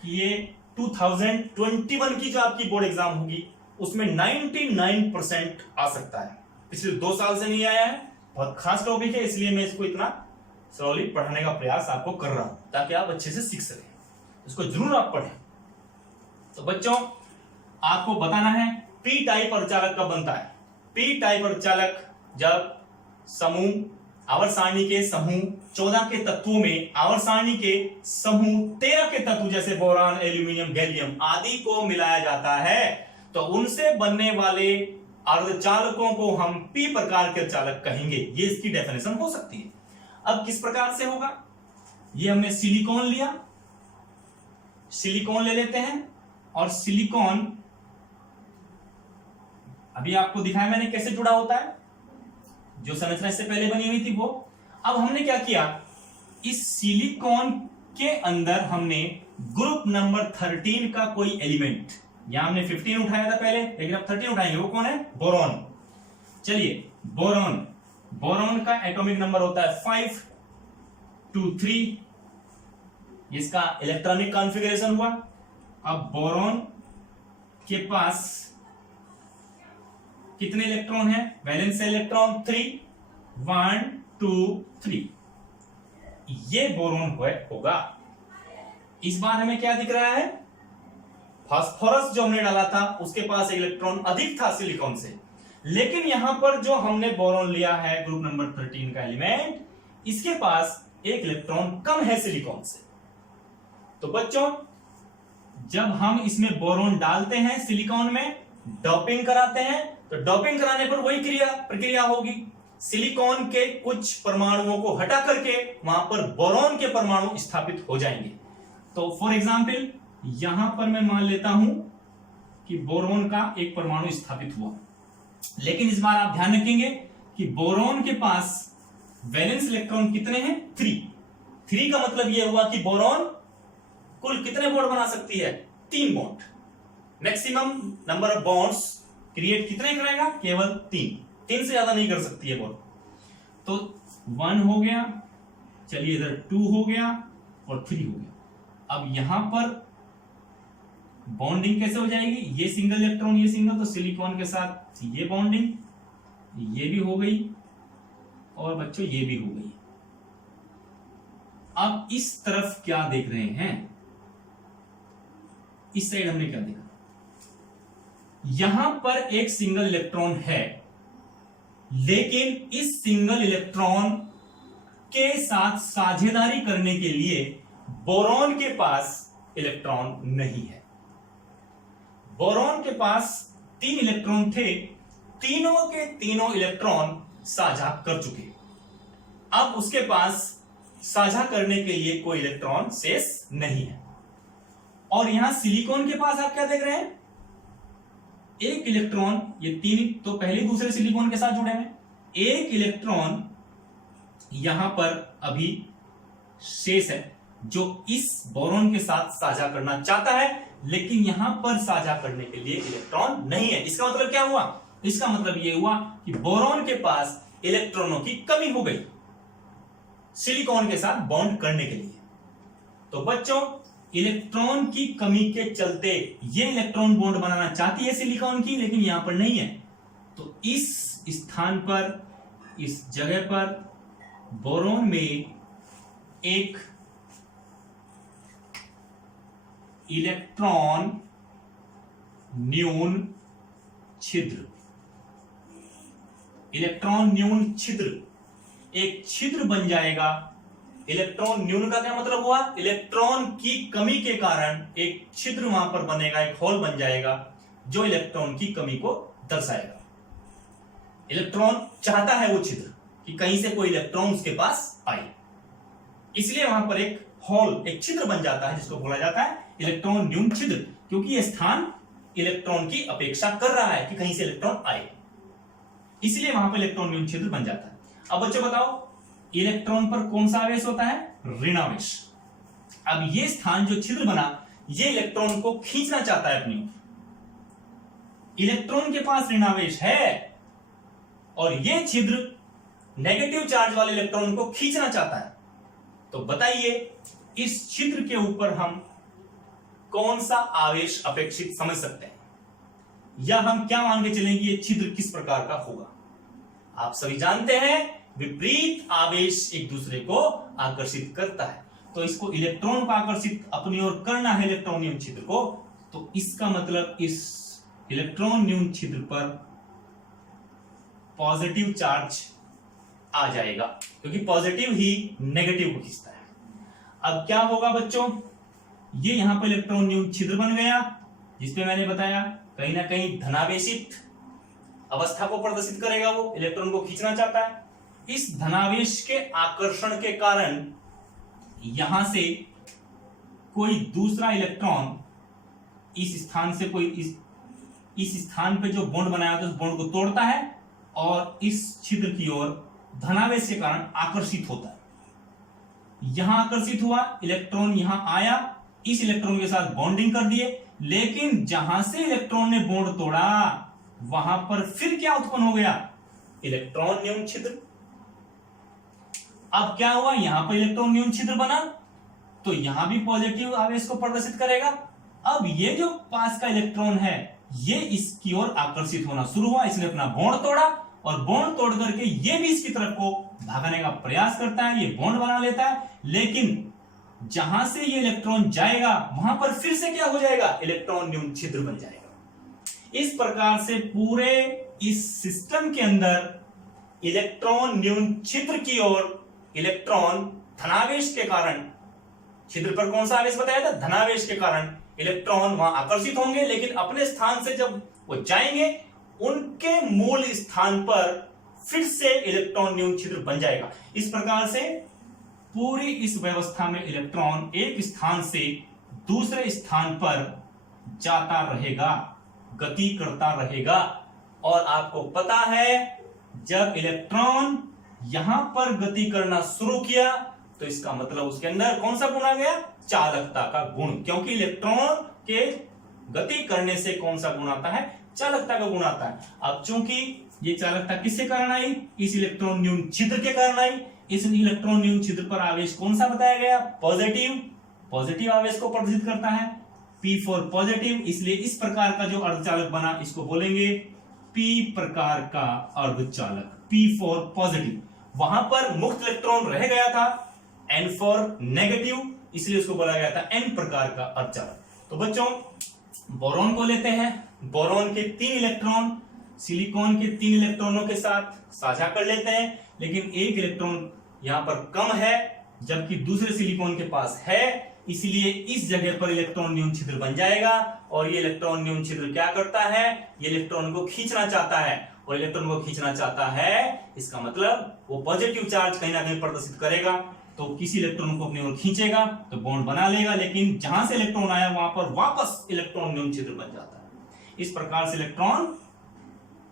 कि ये 2021 की जो आपकी बोर्ड एग्जाम होगी उसमें 99% आ सकता है। पिछले 2 साल से नहीं आया है, बहुत खास टॉपिक है, इसलिए मैं इसको इतना स्लोली पढ़ाने का प्रयास आपको कर रहा हूं ताकि आप अच्छे से सीख सकें। इसको जरूर आप पढ़ें। तो बच्चों आपको बताना है पी टाइप अर्धचालक कब बनता है। पी टाइप अर्धचालक जब समूह आवर्त सारणी के समूह 14 के तत्वों में आवर्त सारणी के समूह 13 के तत्व जैसे बोरान, एल्यूमिनियम, गैलियम आदि को मिलाया जाता है तो उनसे बनने वाले अर्धचालकों को हम पी प्रकार के अर्धचालक कहेंगे। ये इसकी डेफिनेशन हो सकती है। अब किस प्रकार से होगा? ये हमने सिलिकॉन लिया, सिलिकॉन ले लेते हैं और सिलिकॉन अभी आपको दिखाया मैंने कैसे जुड़ा होता है, जो संरचना इससे पहले बनी हुई थी वो। अब हमने क्या किया, इस सिलिकॉन के अंदर हमने ग्रुप नंबर 13 का कोई एलिमेंट, यहां हमने 15 उठाया था पहले, लेकिन अब 13 उठाएंगे। वो कौन है? बोरॉन। चलिए बोरॉन, बोरॉन का एटॉमिक नंबर होता है 523। इसका इलेक्ट्रॉनिक कॉन्फ़िगरेशन हुआ। अब बोरॉन के पास कितने इलेक्ट्रॉन हैं? Valence electron 3, 1 2 3। ये बोरॉन होगा। इस बार हमें क्या दिख रहा है? फास्फोरस जो हमने डाला था उसके पास इलेक्ट्रॉन अधिक था सिलिकॉन से, लेकिन यहां पर जो हमने बोरॉन लिया है ग्रुप नंबर 13 का एलिमेंट, इसके पास एक इलेक्ट्रॉन कम है सिलिकॉन से। तो बच्चों जब हम इसमें बोरॉन डालते हैं सिलिकॉन में, डोपिंग कराते हैं, तो डोपिंग कराने पर वही प्रक्रिया होगी। सिलिकॉन के कुछ परमाणुओं को हटा करके वहां पर बोरॉन के परमाणु स्थापित हो जाएंगे। तो फॉर एग्जांपल यहां पर मैं मान लेता हूं कि बोरॉन का एक परमाणु स्थापित हुआ, लेकिन इस बार आप ध्यान रखेंगे कि बोरॉन के पास वैलेंस इलेक्ट्रॉन कितने हैं? 3 का मतलब यह हुआ कि बोरॉन कुल कितने बॉन्ड बना सकती है? 3 bond. Maximum number of bonds create कितने करेगा? केवल 3 से ज्यादा नहीं कर सकती है बॉन्ड। तो 1 हो गया, चलिए इधर 2 हो गया और 3 हो गया। अब यहां पर बॉन्डिंग कैसे हो जाएगी? ये सिंगल इलेक्ट्रॉन, ये सिंगल, तो सिलिकॉन के साथ ये बॉन्डिंग, ये भी हो गई और बच्चों ये भी हो गई। अब इस तरफ क्या देख रहे हैं? इस साइड हमने क्या देखा? यहां पर एक सिंगल इलेक्ट्रॉन है, लेकिन इस सिंगल इलेक्ट्रॉन के साथ साझेदारी करने के लिए बोरॉन के पास इलेक्ट्रॉन नहीं है। बोरॉन के पास 3 इलेक्ट्रॉन थे, तीनों के तीनों इलेक्ट्रॉन साझा कर चुके। अब उसके पास साझा करने के लिए कोई इलेक्ट्रॉन शेष नहीं है। और यहां सिलिकॉन के पास आप क्या देख रहे हैं? एक इलेक्ट्रॉन, ये 3 तो पहले दूसरे सिलिकॉन के साथ जुड़े हैं, एक इलेक्ट्रॉन यहां पर अभी शेष है जो इस बोरॉन के साथ साझा करना चाहता है, लेकिन यहां पर साझा करने के लिए इलेक्ट्रॉन नहीं है। इसका मतलब क्या हुआ? इसका मतलब यह हुआ कि बोरॉन के पास इलेक्ट्रॉनों की कमी हो गई सिलिकॉन के साथ बॉन्ड करने के लिए। तो बच्चों इलेक्ट्रॉन की कमी के चलते ये इलेक्ट्रॉन बॉन्ड बनाना चाहती है सिलिकॉन की, लेकिन यहां पर नहीं है, तो इस स्थान पर, इस जगह पर बोरॉन में एक इलेक्ट्रॉन न्यून छिद्र, इलेक्ट्रॉन न्यून छिद्र, एक छिद्र बन जाएगा। इलेक्ट्रॉन न्यून का क्या मतलब हुआ? इलेक्ट्रॉन की कमी के कारण एक छिद्र वहां पर बनेगा, एक होल बन जाएगा जो इलेक्ट्रॉन की कमी को दर्शाएगा। इलेक्ट्रॉन चाहता है वो छिद्र कि कहीं से कोई इलेक्ट्रॉन उसके पास आए, इसलिए वहां पर एक होल, एक छिद्र बन जाता है जिसको बोला जाता है इलेक्ट्रॉन न्यून छिद्र, क्योंकि यह स्थान इलेक्ट्रॉन की अपेक्षा कर रहा है कि कहीं से इलेक्ट्रॉन आए, इसलिए वहां पर इलेक्ट्रॉन न्यून छिद्र बन जाता है। अब बच्चों बताओ, इलेक्ट्रॉन पर कौन सा आवेश होता है? ऋणावेश। अब ये स्थान जो छिद्र बना, ये इलेक्ट्रॉन को खींचना चाहता है अपनी ओर। इलेक्ट्रॉन के पास ऋणावेश है और ये छिद्र नेगेटिव चार्ज वाले इलेक्ट्रॉन को खींचना चाहता है। तो बताइए, इस छिद्र के ऊपर हम कौन सा आवेश अपेक्षित समझ सकते हैं, या हम क्या मान के चलेंगे ये छिद्र किस प्रकार का होगा? आप सभी जानते हैं विपरीत आवेश एक दूसरे को आकर्षित करता है, तो इसको इलेक्ट्रॉन को आकर्षित अपनी ओर करना है, इलेक्ट्रॉन न्यून छिद्र को, तो इसका मतलब इस इलेक्ट्रॉन न्यून छिद्र पर पॉजिटिव चार्ज आ जाएगा, क्योंकि पॉजिटिव ही नेगेटिव को खींचता है। अब क्या होगा बच्चों, ये यहां पर इलेक्ट्रॉन न्यून छिद्र बन गया, जिसपे मैंने बताया कहीं ना कहीं धनावेशित अवस्था को प्रदर्शित करेगा, वो इलेक्ट्रॉन को खींचना चाहता है। इस धनावेश के आकर्षण के कारण यहां से कोई दूसरा इलेक्ट्रॉन इस स्थान से, कोई इस स्थान पे जो बॉन्ड बनाया था उस बॉन्ड को तोड़ता है और इस छिद्र की ओर धनावेश के कारण आकर्षित होता है। यहां आकर्षित हुआ, इलेक्ट्रॉन यहां आया, इस इलेक्ट्रॉन के साथ बॉन्डिंग कर दिए, लेकिन जहां से इलेक्ट्रॉन ने बॉन्ड तोड़ा वहां पर फिर क्या उत्पन्न हो गया? इलेक्ट्रॉन न्यून छिद्र। अब क्या हुआ, यहां पर इलेक्ट्रॉन न्यून छिद्र बना, तो यहां भी पॉजिटिव आवेश को प्रदर्शित करेगा। अब ये जो पास का इलेक्ट्रॉन है ये इसकी ओर आकर्षित होना शुरू हुआ, इसने अपना बॉन्ड तोड़ा और बॉन्ड तोड़ करके ये भी इसकी तरफ को भागने का प्रयास करता है, ये बॉन्ड बना लेता है, लेकिन जहां से ये इलेक्ट्रॉन जाएगा वहां पर फिर से क्या हो जाएगा? इलेक्ट्रॉन न्यून छिद्र बन जाएगा। इस प्रकार से पूरे इस सिस्टम के अंदर इलेक्ट्रॉन न्यून छिद्र की ओर इलेक्ट्रॉन धनावेश के कारण, छिद्र पर कौन सा आवेश बताया था? धनावेश के कारण इलेक्ट्रॉन वहां आकर्षित होंगे, लेकिन अपने स्थान से जब वो जाएंगे उनके मूल स्थान पर फिर से इलेक्ट्रॉन न्यून छिद्र बन जाएगा। इस प्रकार से पूरी इस व्यवस्था में इलेक्ट्रॉन एक स्थान से दूसरे स्थान पर जाता रहेगा, गति करता रहेगा। और आपको पता है जब इलेक्ट्रॉन यहां पर गति करना शुरू किया तो इसका मतलब उसके अंदर कौन सा गुण आ गया? चालकता का गुण, क्योंकि इलेक्ट्रॉन के गति करने से कौन सा गुण आता है? चालकता का गुण आता है। अब चूंकि ये चालकता किसके कारण आई? इस इलेक्ट्रॉन न्यून छिद्र के कारण आई। इस इलेक्ट्रॉन न्यून छिद्र पर आवेश कौन सा बताया गया? पॉजिटिव। पॉजिटिव आवेश को प्रदर्शित करता है, P फॉर पॉजिटिव, इसलिए इस प्रकार का जो अर्धचालक बना इसको बोलेंगे P प्रकार का अर्धचालक, P फॉर पॉजिटिव। वहां पर मुक्त इलेक्ट्रॉन रह गया था, N फॉर नेगेटिव, इसलिए उसको बोला गया था N प्रकार का अर्धचालक। तो बच्चों बोरॉन को लेते हैं, बोरॉन के 3 इलेक्ट्रॉन सिलिकॉन के 3 इलेक्ट्रॉनों के साथ साझा कर लेते हैं, लेकिन एक इलेक्ट्रॉन यहां पर कम है जबकि दूसरे सिलिकॉन के पास है, इसलिए इस जगह पर इलेक्ट्रॉन न्यून छिद्र बन जाएगा। और ये इलेक्ट्रॉन न्यून छिद्र क्या करता है? ये इलेक्ट्रॉन को खींचना चाहता है, और इलेक्ट्रॉन को खींचना चाहता है इसका मतलब वो पॉजिटिव चार्ज कहीं ना कहीं प्रदर्शित करेगा, तो किसी इलेक्ट्रॉन को अपनी ओर खींचेगा तो बॉन्ड बना लेगा, लेकिन जहां से इलेक्ट्रॉन आया वहां पर वापस इलेक्ट्रॉन न्यून छिद्र बन जाता है। इस प्रकार से इलेक्ट्रॉन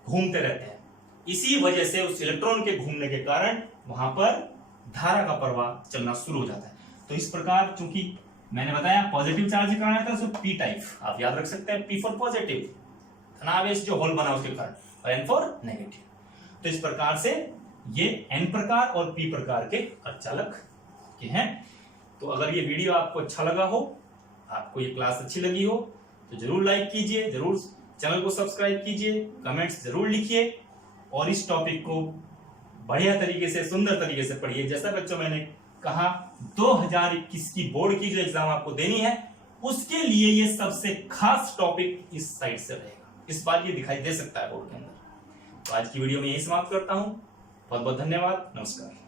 घूमते रहते हैं। इसी वजह से उस इलेक्ट्रॉन के घूमने के कारण वहां पर धारा का प्रवाह चलना शुरू हो जाता है। तो इस प्रकार चूंकि मैंने बताया पॉजिटिव चार्ज के कारण आता है, पी टाइप आप याद रख सकते हैं, P फॉर पॉजिटिव धनावेश जो होल बना उसके कारण, और N फॉर नेगेटिव। तो इस प्रकार से ये N प्रकार और P प्रकार के अर्धचालक के हैं। तो अगर ये वीडियो आपको अच्छा लगा हो आपको ये क्लास अच्छी लगी हो तो जरूर लाइक कीजिए, जरूर चैनल को सब्सक्राइब कीजिए, कमेंट्स जरूर लिखिए और इस टॉपिक को बढ़िया तरीके से, सुंदर तरीके से पढ़िए। जैसा बच्चों मैंने कहा 2021 की बोर्ड की जो एग्जाम आपको देनी है उसके लिए ये सबसे खास टॉपिक इस साइड से रहेगा। इस बार ये दिखाई दे सकता है बोर्ड के अंदर। तो आज की वीडियो में यही समाप्त करता हूं। बहुत बहुत धन्यवाद, नमस्कार।